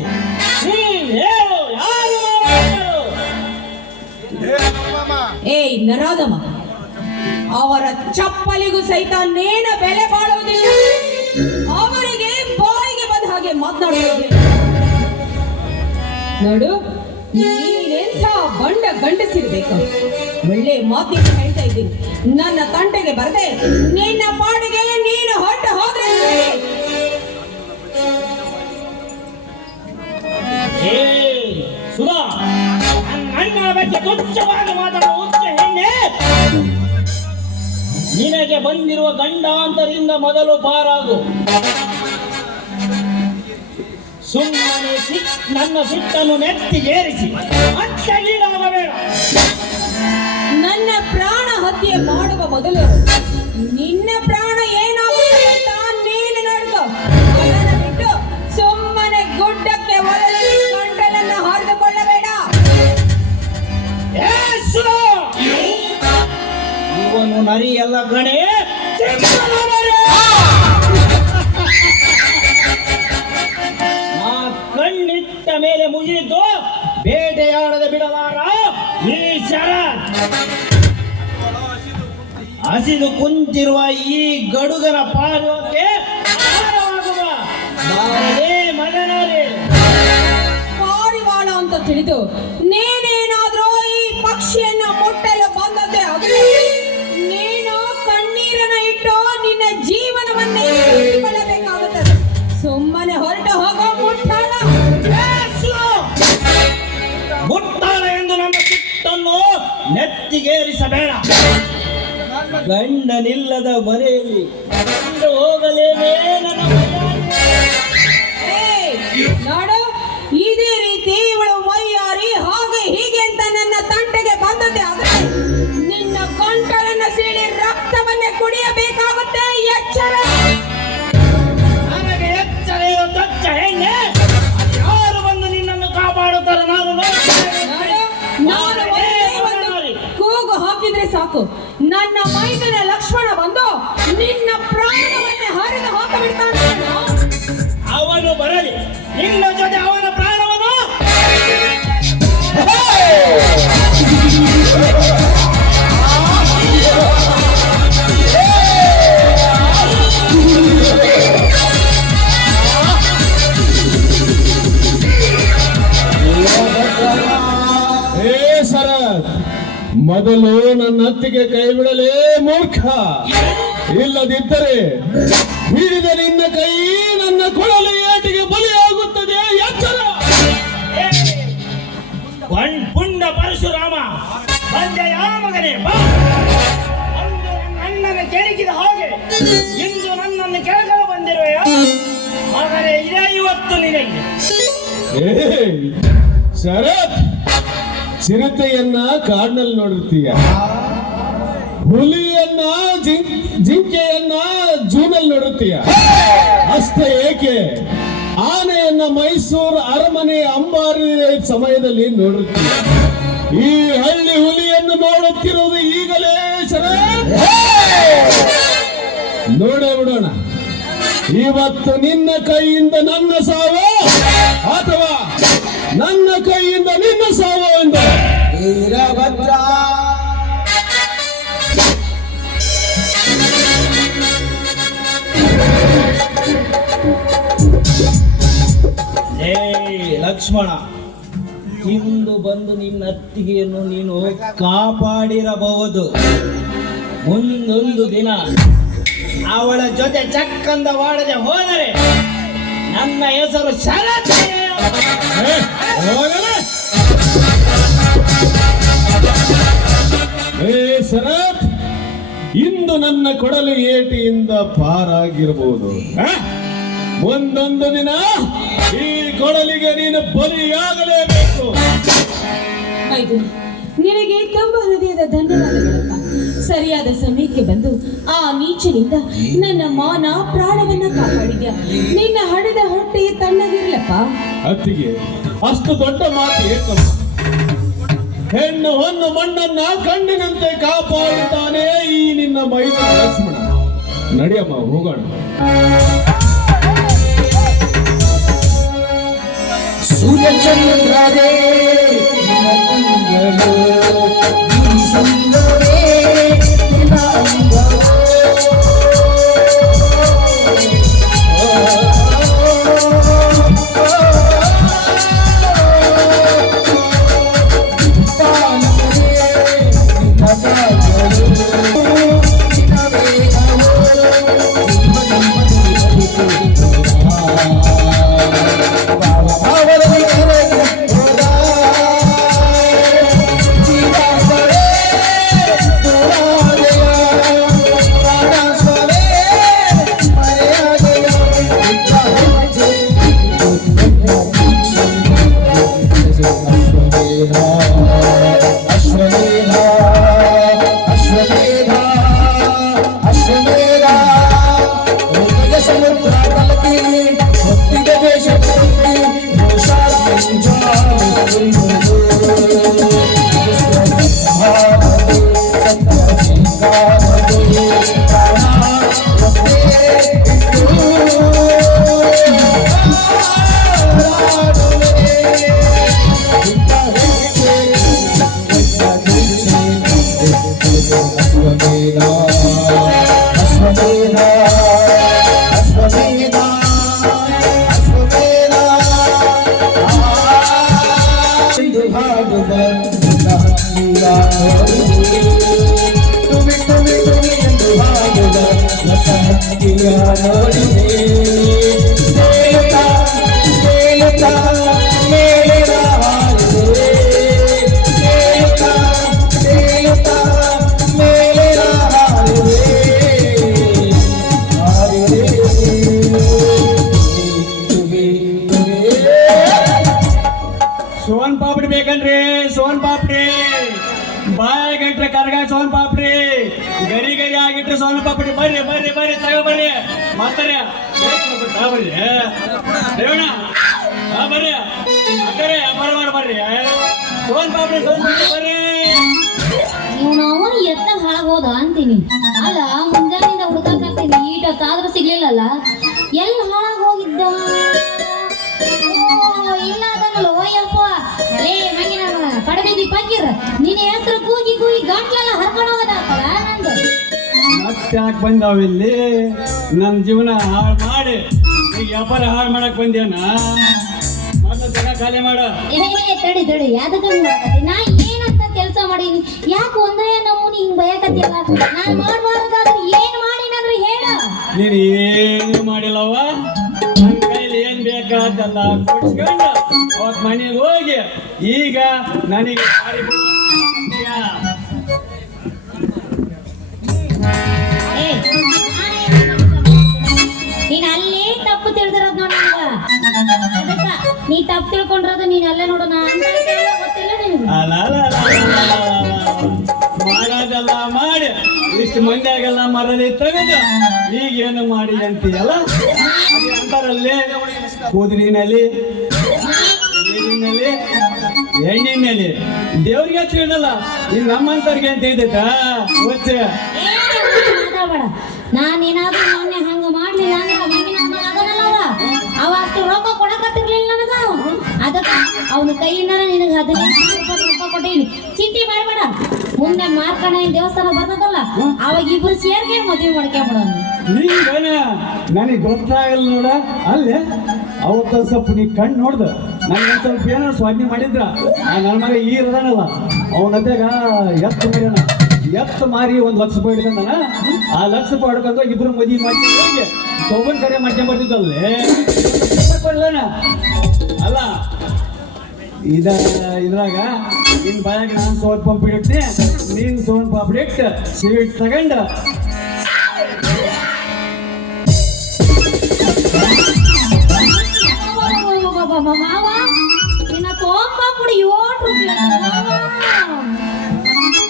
ಹೇಳು, ಯಾರು ಮಾನವಂತರು? ಏಯ್ ನರಾದಮ, ಅವರ ಚಪ್ಪಲಿಗೂ ಸಹಿತ ನೇನ ಬೆಲೆ ಬಾಳುವುದಿಲ್ಲ. ಅವರಿಗೆ ಬಾಯಿಗೆ ಬಂದ ಹಾಗೆ ಮಾತನಾಡುವುದು ನೋಡು. ನೀನೆಂಥ ಬಂಡ ಗಂಡಸಿರ್ಬೇಕು. ಒಳ್ಳೆ ಮಾತಿಗೆ ಹೇಳ್ತಾ ಇದ್ದೀನಿ. ನನ್ನ ತಂಟೆಗೆ ಬರದೆ ನಿನ್ನ ಪಾಡಿಗೆ ನೀನು ಹೊರಟು ಹೋದ್ರೆ ಸುಧಾ, ನನ್ನ ಬಗ್ಗೆ ತುಚ್ಛವಾಗಿ ಮಾತಾಡುವ ಹುಚ್ಚ ಹೆಣ್ಣೆ. ನಿನಗೆ ಬಂದಿರುವ ಗಂಡಾಂತರಿಂದ ಮೊದಲು ಪಾರಾಗು. ಸುಮ್ಮನೆ ನನ್ನ ಸಿಟ್ಟನ್ನು ನೆತ್ತಿಗೇರಿಸಿ ಅಚ್ಚಗೀಡಾಗಬೇಡ. ನನ್ನ ಪ್ರಾಣ ಹತ್ಯೆ ಮಾಡುವ ಮೊದಲು ನಿನ್ನ ಪ್ರಾಣ ಏನಾಗುತ್ತೆ ಅಂತ ನೀನು ನೋಡ್ಕೋ. ಅದನ್ನು ಬಿಟ್ಟು ಸುಮ್ಮನೆ ಗುಡ್ಡಕ್ಕೆ ಒಳಗೆ ಗಂಟಲನ್ನು ಹರಿದುಕೊಳ್ಳಬೇಡ. ಇವನು ನರಿಯಲ್ಲ ಗಣೆ. ನಾ ಕಣ್ಣಿಟ್ಟ ಮೇಲೆ ಮುಗಿದು ಬೇಟೆಯಾಡದೆ ಬಿಡಲಾರ ಈ ಶರತ್. ಹಸಿದು ಕುಂತಿರುವ ಈ ಗಡುಗನ ಪಾದಕ್ಕೆ ಪಾರಿವಾಳ ಅಂತ ತಿಳಿದು ನೀನೇನಾದ್ರೂ ಈ ಪಕ್ಷಿಯನ್ನ ಮುಟ್ಟಲು ಬಂದದ್ದೇ ಆದರೆ ನೀನು ಕಣ್ಣೀರನ್ನ ಇಟ್ಟು ನಿನ್ನ ಜೀವನವನ್ನೇ ಉಳಿಸಿಕೊಳ್ಳಬೇಕಾಗುತ್ತದೆ. ಸುಮ್ಮನೆ ಹೊರಟು ಹೋಗೋ ಮುಟ್ಟಾಳ. ಮುಟ್ಟಾಳ ಎಂದು ನನ್ನ ಸಿಟ್ಟನ್ನು ನೆತ್ತಿಗೇರಿಸಬೇಡ. ಗಂಡನಿಲ್ಲದ ಮನೆಯಲ್ಲಿ ಗಂಡು ಹೋಗಲೇನೇ ನನ್ನ ನೋಡು, ಇದೇ ರೀತಿ ಇವಳು ಮೈಯಾರಿ ಹಾಗೆ ಹೀಗೆ ಅಂತ ನನ್ನ ತಂಟೆಗೆ ಹಾಕು. ನನ್ನ ಮೈದನ ಲಕ್ಷ್ಮಣ ಬಂದು ನಿನ್ನ ಪ್ರಾಣವನ್ನೇ ಹರಿದು ಹಾಕಬಿಡ್ತಾನೆ. ಅವನು ಬರಲಿ, ನಿನ್ನ ಜೊತೆ ಅವನ ಪ್ರಾಣವನ್ನು ಶರತ್, ಮೊದಲು ನನ್ನ ಅತ್ತಿಗೆ ಕೈ ಬಿಡಲೇ ಮೂರ್ಖ. ಇಲ್ಲದಿದ್ದರೆ ಹಿಡಿದ ನಿನ್ನ ಕೈ ನನ್ನ ಕೊಳಲು ಏಟಿಗೆ ಬಲಿಯಾಗುತ್ತದೆ. ಎಚ್ಚರ. ಪುಂಡ ಪರಶುರಾಮ ಬಂದೆಯ ಮಗನೇ, ಬಾ. ಅಂದು ನನ್ನನ್ನು ಕೆಣಕಿದ ಹಾಗೆ ಇಂದು ನನ್ನನ್ನು ಕೆಳಗಲು ಬಂದಿರುವೆಯ ಮಗನೇ. ಇದೇ ಇವತ್ತು ನಿನಗೆ. ಶರತ್, ಚಿರತೆಯನ್ನ ಕಾಡಿನಲ್ಲಿ ನೋಡಿರ್ತೀಯ, ಹುಲಿಯನ್ನ ಜಿಂಕೆಯನ್ನ ಜೂನಲ್ಲಿ ನೋಡಿರ್ತೀಯ. ಅಷ್ಟೇ ಏಕೆ, ಆನೆಯನ್ನ ಮೈಸೂರು ಅರಮನೆ ಅಂಬಾರಿ ಸಮಯದಲ್ಲಿ ನೋಡಿರ್ತೀಯ. ಈ ಹಳ್ಳಿ ಹುಲಿಯನ್ನು ನೋಡುತ್ತಿರುವುದು ಈಗಲೇ. ಶರತ್, ನೋಡೇ ಬಿಡೋಣ, ಇವತ್ತು ನಿನ್ನ ಕೈಯಿಂದ ನನ್ನ ಸಾವು ಅಥವಾ ನನ್ನ ಕೈಯಿಂದ ನಿನ್ನ ಸಾವು ಎಂದು. ವೀರಭದ್ರ ಲಕ್ಷ್ಮಣ, ಇಂದು ಬಂದು ನಿನ್ನ ಅತ್ತಿಗೆಯನ್ನು ನೀನು ಕಾಪಾಡಿರಬಹುದು. ಮುಂದೊಂದು ದಿನ ಅವಳ ಜೊತೆ ಚಕ್ಕಂದ ವಾಡದೆ ಹೋದರೆ ನನ್ನ ಹೆಸರು ಶರತ್. ಶರತ್, ಇಂದು ನನ್ನ ಕೊಡಲು ಏಟಿಯಿಂದ ಪಾರಾಗಿರಬಹುದು. ಒಂದೊಂದು ದಿನ ಈ ಕೊಡಲಿಗೆ ನೀನು ಬಲಿಯಾಗಲೇಬೇಕು. ಆಯ್ತು, ನಿನಗೆ ತುಂಬ ಹೃದಯದ ಧನ್ಯವಾದಗಳಪ್ಪ. ಸರಿಯಾದ ಸಮಯಕ್ಕೆ ಬಂದು ಆ ನೀಚನಿಂದ ನನ್ನ ಮಾನ ಪ್ರಾಣವನ್ನ ಕಾಪಾಡಿದ್ಯಾ. ನಿನ್ನ ಹಡೆದ ಹೊಟ್ಟೆ ತಣ್ಣಗಿರ್ಲಪ್ಪ. ಅತ್ತಿಗೆ, ಅಷ್ಟು ದೊಡ್ಡ ಮಾತು ಏಕಮ್ಮ. ಹೆಣ್ಣು ಹೊನ್ನು ಮಣ್ಣನ್ನ ಕಣ್ಣಿನಂತೆ ಕಾಪಾಡುತ್ತಾನೆ ಈ ನಿನ್ನ ಮೈದ ಲಕ್ಷ್ಮಣ. ನಡಿಯಮ್ಮ, ಹೋಗೋಣ. ಸೂರ್ಯಚಂದ್ರರೇ ಸೋನ್ ಪಾಪಡಿ ಬೇಕನ್ರಿ? ಸೋನ್ ಪಾಪಡಿ ಬಾಯಾಗಿಟ್ರೆ ಕರ್ಗ ಸೋನ್ ಪಾಪಡಿ, ಗರಿ ಗರಿ ಆಗಿಟ್ರೆ ಸೋನ್ ಪಾಪಡಿ. ಬರ್ರಿ ಬರ್ರಿ ಬರ್ರಿ, ತಗೋಬರ್ರಿ. ಮಾತಾಡ್ರಿ, ಬರ್ರಿ ರೇವಣ, ಬರ್ರಿ ಅಕ್ಕರೆ ವ್ಯಾಪಾರ ಮಾಡಿ ಬರ್ರಿ. ಸೋನ್ ಪಾಪಡಿ, ಸೋನ್ ಪಾಪಡಿ ಬರ್ರಿ. ಇವನು ಎತ್ತ ಹೋದ ಅಂತೀನಿ. ಅಲ್ಲ ಮುಂಜಾನಿಂದ ಹುಡುಕಾಕತ್ತೀನಿ, ಈಟೊತ್ತಾದ್ರೂ ಸಿಗ್ಲಿಲ್ಲಲ್ಲ. ಎಲ್ಲಿ ಹಾಳಾಗಿ ಹೋಗಿದ್ದ? ಇಲ್ಲ ಅದನ್ನಲ್ಲ ಓಯಪ್ಪ. ಲೇ ಮಂಗಿನ ಪಡಬೇದಿ ಪಕ್ಕೀರ್, ನಿನ್ನ ಹೆಸರು ಕೂಗಿ ಕೂಗಿ ಗಂಟ್ಲೆಲ್ಲ ಹರ್ಕೊಂಡು ಹೋಗೋದಾಕಲ್ಲ ನಂದು. ಮತ್ತೆ ಯಾಕೆ ಬಂದಾವಿಲ್ಲಿ? ನನ್ನ ಜೀವನ ಹಾಳು ಮಾಡಿ ಈಗ ವ್ಯಾಪಾರ ಹಾಳು ಮಾಡಕ್ ಬಂದೇನ? ಮೊದಲು ಜಾಗ ಖಾಲಿ ಮಾಡ. ತಡಿ ತಡಿ, ಯಾವ್ದಕ್ಕ ಮಾಡಕತ್ತಿ? ನಾ ಏನಂತ ಕೆಲಸ ಮಾಡೀನಿ? ಯಾಕೆ ಒಂದೇ ನಮೂನಿ ಹಿಂಗ್ ಬಯಕತ್ತಿಲ್ಲ? ನಾನ್ ಮಾಡ್ಬಾರ್ದಾದ್ರೆ ಏನ್ ಮಾಡೀನಂದ್ರೆ ಹೇಳ. ನೀನು ಏನು ಮಾಡಿಲ್ಲವ. ನನ್ನ ಕೈಲಿ ಏನ್ ಬೇಕಾದಲ್ಲ ಕೊಡ್ಸ್ಕೊಂಡು ಅವತ್ ಮನೆಗೆ ಹೋಗಿ ಈಗ ನನಗೆ ಗಾಡಿ ಬಿಡ್ತೀಯಾ? ನೀನ್ ಅಲ್ಲಿ ತಪ್ಪು ತಿಳಿದಿರೋದ್ ನೋಡ. ಅದಕ್ಕ ನೀ ತಪ್ಪು ತಿಳ್ಕೊಂಡಿರೋದು ನೀನ್ ಅಲ್ಲೇ ನೋಡೋಣ ಅಂತ ಗೊತ್ತಿಲ್ಲ ನಿನಗೆ. ಮಾಡೋದೆಲ್ಲ ಮಾಡಿ ಇಷ್ಟು ಮಂದಿಯಾಗೆಲ್ಲ ಮರಳಿ ತೆಗೆದು ಈಗ ಏನು ಮಾಡಿ ಅಂತೀಯಲ್ಲ? ಅದೇ ಅಂತಾರಲ್ಲಿ ಕೂದಲಿನಲ್ಲಿ, ನೀರಿನಲ್ಲಿ, ಎಣ್ಣಿನಲ್ಲಿ ದೇವ್ರಿಗೆ ತಿಳಿದಲ್ಲ. ಇನ್ನು ನಮ್ಮಂತವ್ರಿಗೆ ಅಂತ ಇದ್ದೈತ ಗೊತ್ತೇ? ಮಾತಾಡಬೇಡ. ನಾನೇನಾದ್ರೂ ಮೊನ್ನೆ ಹಂಗ ಮಾಡ್ಲಿಲ್ಲ ಅಂದ್ರೆ ಅದನ್ನಲ್ಲ ಅವ ಅಷ್ಟು ರೊಕ್ಕ ಕೊಡಕತ್ತಿರ್ಲಿಲ್ಲ ನನಗ. ಅದಕ್ಕ ಅವನ ಕೈಯಿಂದ ನಿನಗೆ 15,000 ರೂಪಾಯಿ ಕೊಟ್ಟೀನಿ. ಚಿಂತೆ ಮಾಡಬೇಡ. ಮುಂದೆ ಮಾರ್ಕಣ್ಣ ದೇವಸ್ಥಾನ ಬರ್ತದಲ್ಲ, ಅವಾಗ ಇಬ್ರು ಸೇರ್ಗೆ ಮದುವೆ ಮಾಡ್ಕೊಂಬಿಡೋಣ. ನೀವೇನ ನನಗೆ ಗೊತ್ತಾಗಲ್ಲ ನೋಡ. ಅಲ್ಲೇ ಅವತ್ತ ಸ್ವಲ್ಪ ನೀ ಕಣ್ಣು ನೋಡ್ದ ನನಗೆ ಸ್ವಲ್ಪ ಏನೋ ಸ್ವಾಧೀನ ಮಾಡಿದ್ರ ನನ್ನ ಮಗ ಈರದಾನಲ್ಲ ಅವನದ್ದಾಗ ಎತ್ತು ಮಾಡ್ಯಾನ. ಎತ್ತು ಮಾರಿ 1 ಲಕ್ಷ ರೂಪಾಯಿ ಹಿಡ್ಕೊಂಡನ. ಆ 1 ಲಕ್ಷ ರೂಪಾಯಿ ಹಿಡ್ಕೊಂಡು ಇಬ್ರು ಮದುವೆ ಮಾಡ್ಕೊಂಡು ಹೋಗಿ ಸೋಬನ್ ಕರೆ ಮಾಡ್ಕೊಂಡ್ ಬರ್ತಿದ್ದಲ್ಲೇ ಅಲ್ಲ. ಇದ್ರಾಗ ನಿನ್ ಬಾಯಾಗ ನಾನು ಸೋನ್ ಪಂಪ್ ಇಡ್ತೀನಿ, ನೀನ್ ಸೋನ್ ಪಾಪಡಿ ಇಟ್ಟು ಸ್ವೀಟ್ ತಗೊಂಡು ಮಾವ ನಿನ್ನ ತೋಂಬಾಪುಡಿ 7 ರೂಪಾಯಿ.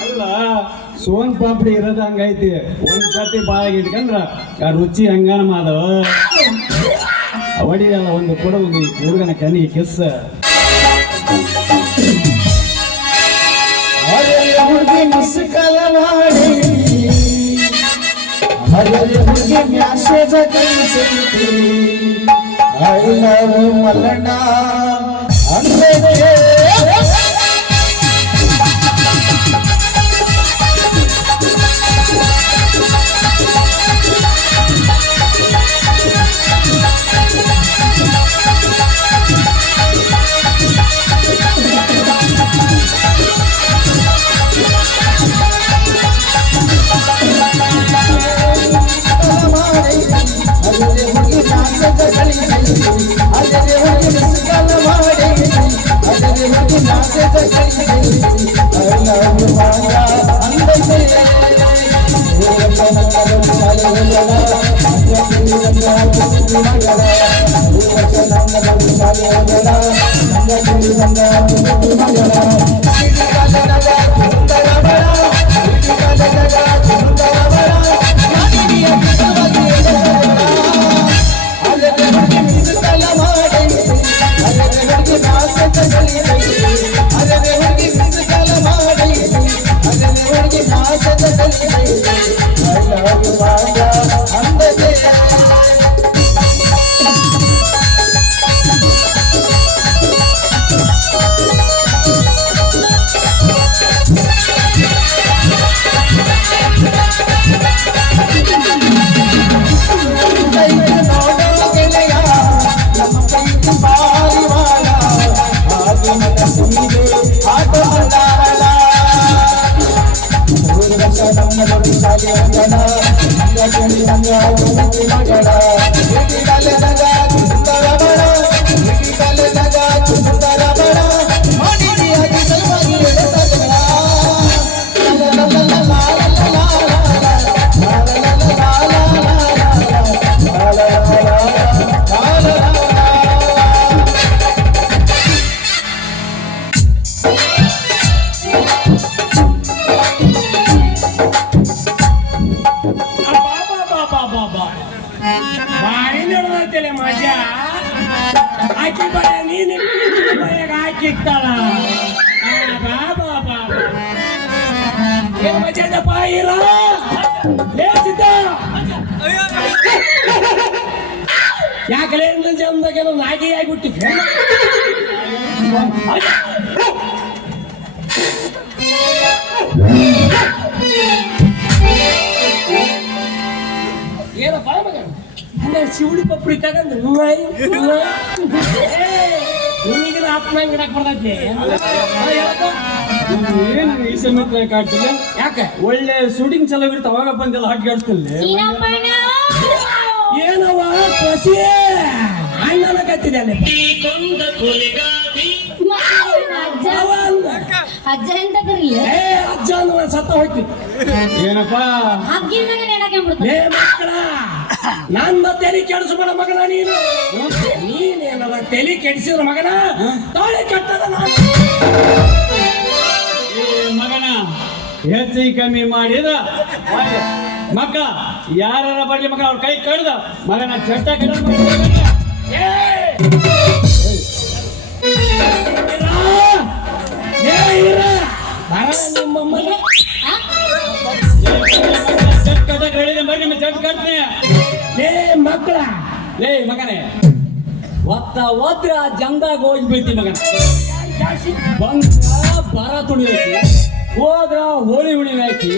ಅಲ್ಲ ಸೋನ್ ಪಾಪಡಿ ಇರೋದು ಹಂಗೈತಿ. ಒಂದ್ ಸತಿ ಬಾಯಾಗ ಇಟ್ಕೊಂಡ್ರ ಆ ರುಚಿ ಹಂಗಾನ ಮಾದವ ಅವಡಿಯಲ್ಲ. ಒಂದು ಕೊಡುವುದು ಹುಡುಗನ ಕನಿ ಕಿಸ್. ಹುಡುಗಿ ಮಿಸ್ಕಲ ಮಾಡಿ ಹುಡುಗಿ ಮ್ಯಾಸೇಜ ಕಳಿಸಿದ್ರಿ ಐ ಲವ್ ಮಲ್ಲಣ್ಣ ಅಂದ್ರೆ ಮಜಾ ಆಕಿ ಬರ ನೀನು ಹಾಕಿತ್ತಲ್ಲ ಏನು ಮಜಾದಪ್ಪ ಇರ ಲೇ ಸಿದ್ಧ ಯಾಕಲೇ ಜನ್ಮದಾಗೇನೋ ನಾಗಿ ಆಗಿಬಿಟ್ಟಿದ್ದೆ ಏನಪ್ಪ ಮಗ ಶಿವಳಿ ಪಪ್ರಿ ತಗಂದು ನಿನಗೆ ಆತ್ಮ ಗಿಡಕ್ಕೆ ಬರ್ತೈತಿ ಏನು ಈ ಸಮಯಕ್ಕೆ ಕಾಡ್ತಿಲ್ಲ ಯಾಕೆ ಒಳ್ಳೆ ಶೂಟಿಂಗ್ ಚಲೋ ಇರುತ್ತೆ ಅವಾಗ ಬಂದೆಲ್ಲ ಹಾಕಿ ಆಡ್ತಿಲ್ಲ ಸೀನಪ್ಪಣ್ಣ ಏನವ ಸಸಿ ಅಣ್ಣನ ಕತ್ತಿದೆ ಅಲ್ಲಿ ಅಜ್ಜ ಅವ ಅಂದ ಅಜ್ಜ ಎಂತ ಕರಿಲ್ಲ ಏ ಅಜ್ಜ ಅಂದ್ರೆ ಸತ್ತ ಹೋಯ್ತು ಏನಪ್ಪ ಹಗ್ಗಿನ ಮಗ ನೆಡಕ್ಕೆ ಬಿಡ್ತಾನೆ ಏ ಮಕ್ಕಳ ನನ್ನ ತಲೆ ಕೆಡಿಸ್ಬೇಡ ಮಗನ ನೀನೇನದ ತಲೆ ಕೆಡಿಸಿದ್ರ ಮಗನ ತಾಳಿ ಕೆಟ್ಟದ ನಾನು ಏ ಮಗನ ಹೆಚ್ಚಿಗೆ ಕಮ್ಮಿ ಮಾಡಿದ ಮಕ್ಕ ಯಾರ ಬರ್ಲಿ ಮಗ ಅವ್ರ ಕೈ ಕಡ್ದ ಮಗನ ಚಟ್ಟ ಕಡ ನಿಮ್ಮಮ್ಮ ಚಟ್ ಕಟ್ಟಕ್ ಹೇಳಿದೆ ಬರ್ರಿ ನಿಮ್ಮ ಚಟ್ ಕಟ್ನೆ ಲೇ ಮಕ್ಕಳ ಲೇ ಮಗನೇ ಒದ್ರ ಜಂದಾಗ ಹೋಗಿ ಬೀಳ್ತಿ ಮಗನ ಬಂದ ಬರ ತುಳಿಯೈತಿ ಹೋದ್ರ ಹೋಳಿ ಉಳಿಯಾಕಿ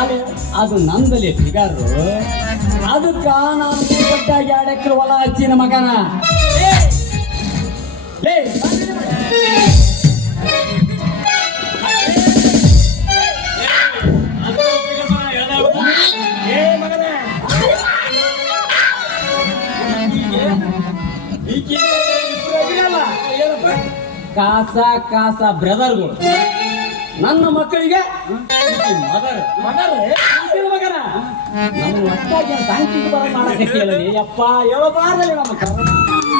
ಅದು ಅದು ನಂದಲ್ಲಿ ಫಿಗರು ಅದಕ್ಕ ನಾನು ಕೊಟ್ಟಾಗಿ 2 ಎಕರೆ ಹೊಲ ಹಚ್ಚಿನ ಮಗನ ಲೇ ಕಾಸ ಬ್ರದರ್ಗಳು ನನ್ನ ಮಕ್ಕಳಿಗೆ ಮದರ್ ಮಗನ ನಮ್ಮ ಒಟ್ಟಾಗಿ ಸಾಂಖ್ಯಿಕ ಬರ ಮಾಡಕ್ಕೆ ಯಪ್ಪ ಹೇಳಬಾರ್ದಲ್ಲಿ ನಮ್ಮ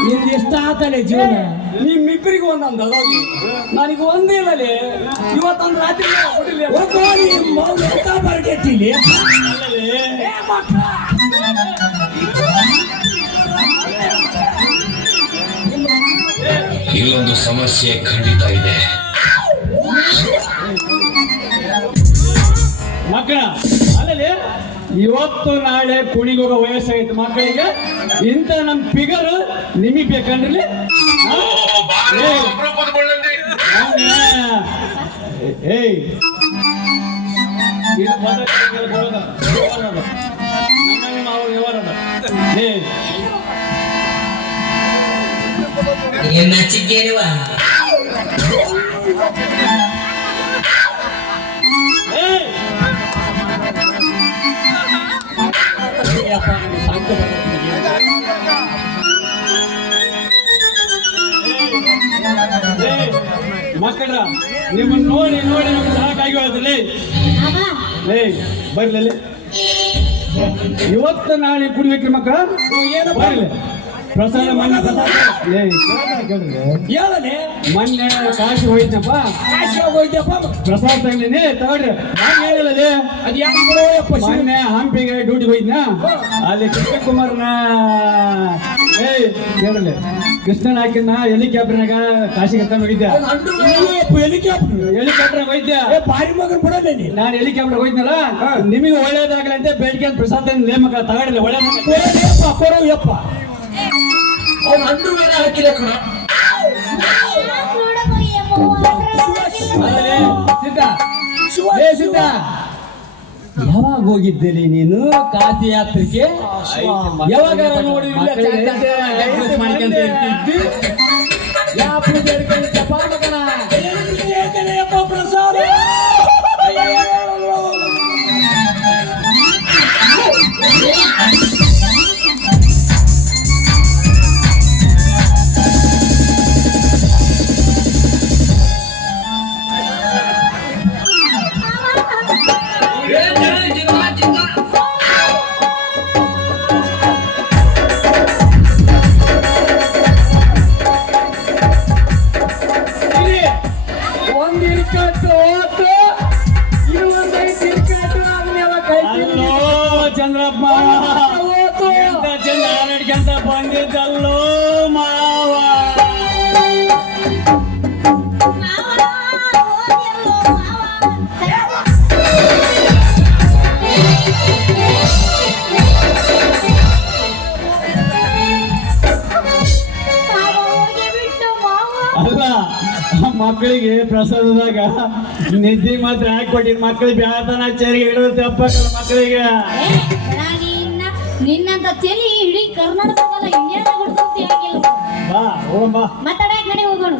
ನಿಂದು ಎಷ್ಟ ಆತಲೆ ಜೀವನ ನಿಮ್ಮಿಬ್ಬರಿಗೂ ಒಂದೊಂದು ಅದಾಗಿ ನನಗೆ ಒಂದೇ ಇಲ್ಲಲೇ ಇವತ್ತೊಂದು ರಾತ್ರಿ ಬರ್ಗೆಟ್ಟಿಲಿ ಇಲ್ಲೊಂದು ಸಮಸ್ಯೆ ಖಂಡಿತ ಇದೆ. ಮಕ್ಕಳ ಅಲ್ಲಲ್ಲಿ ಇವತ್ತು ನಾಳೆ ಕುಣಿಗೋಗೋ ವಯಸ್ಸಾಯ್ತು ಮಕ್ಕಳಿಗೆ ಇಂಥ ನಮ್ಮ ಫಿಗರ್ ನಿಮಗೆ ಬೇಕಂದ್ರಲ್ಲಿ ಏಯ್ ಇದು ನಾಚಿಕೇರಿವಾ ಮಕ್ಕಳ ನಿಮ್ಮನ್ನು ನೋಡಿ ನೋಡಿ ನಮ್ಗೆ ಸಾಕಾಗಿ ಹೋದಲ್ಲಿ ಏಯ್ ಬರ್ಲಿ ಇವತ್ತು ನಾಳೆ ಕುಡಿಬೇಕ್ರಿ ಮಕ್ಕಳ ಏನು ಬರ್ಲಿ ಪ್ರಸಾದ ಮೊನ್ನೆ ಮೊನ್ನೆ ಕಾಶಿ ಹೋಯ್ತಪ್ಪ ಪ್ರಸಾದ ತಂದಿನಿ ತಗೊಳ್ರಿ ನಾನು ಹೇಳಿಲ್ಲ ಮೊನ್ನೆ ಹಂಪಿಗೆ ಡ್ಯೂಟಿಗೆ ಹೋಯ್ತನ ಅಲ್ಲಿ ಕೃಷ್ಣಕುಮಾರ್ನ ಏಯ್ ಕೇಳಲಿ ಕೃಷ್ಣನ್ ಹಾಕಿನ ಹೆಲಿಕಾಪ್ಟರ್ನಾಗ ಕಾಶಿಗೆ ಅಂತ ಹೋಗಿದ್ದೆ ಹೆಲಿಕಾಪ್ಟರ್ ಹೋಯ್ದೆ ಭಾರಿ ಮಗನ್ ಬಿಡೋದೇ ನಾನು ಹೆಲಿಕಾಪ್ಟರ್ ಹೋಯ್ತನಲ್ಲ ನಿಮಗೆ ಒಳ್ಳೇದಾಗಲಿ ಅಂತ ಬೇಡಿಕೆ ಪ್ರಸಾದ ತಂದಿಲ್ಲ ಮಕ್ಕಳ ತಗೊಳ್ಳಿ ಒಳ್ಳೆ ಯಪ್ಪ ಅವ್ನು ಅಂಡ್ರು ಬೇರೆ ಹಾಕಿಲ್ಲ ಕಣ ಸಿದ್ಧ ಯಾವಾಗ ಹೋಗಿದ್ದೇನೆ ನೀನು ಕಾಶಿ ಯಾತ್ರೆಗೆ ಯಾವಾಗ ನೋಡಿ ಮಾಡ್ಕೊಂತ ಇರ್ತಿದ್ದಿ ಯಾವ ಪೂಜೆ ಹಿಡ್ಕೊಂಡಿದ್ದಪ್ಪ ಮಗನ ಪ್ರಸಾದ ಚಂದ್ರಪ್ಪ ಎಂತ ಚಂದ ಆಡಡ್ಕಂತ ಬಂದಿದ್ದಲ್ಲೋ ಮಾವ ಮಕ್ಕಳಿಗೆ ಪ್ರಸಾದದಾಗ ನಿದ್ದೆ ಮಾತ್ರ ಹಾಕೊಟ್ಟಿನ ಮಕ್ಕಳಿಗೆ ಬ್ಯಾತನ ಚೇರಿಗೆ ಇಡೋದು ತಪ್ಪಕ್ಕಲ್ಲ ಮಕ್ಕಳಿಗೆ. ಏ, ಬೇಡ ನಿನ್ನಂತ ತಲಿ ಇಡೀ ಕರ್ನಾಟಕದಲ್ಲ ಇಂಡಿಯಾದಾಗ ಹುಡ್ಕೊಂತ ಯಾಕಿಲ್ಲ ಬಾ ಹೋಗಮ್ಮ. ಮಾತಾಡಕ್ ನಡಿ ಹೋಗೋಣ.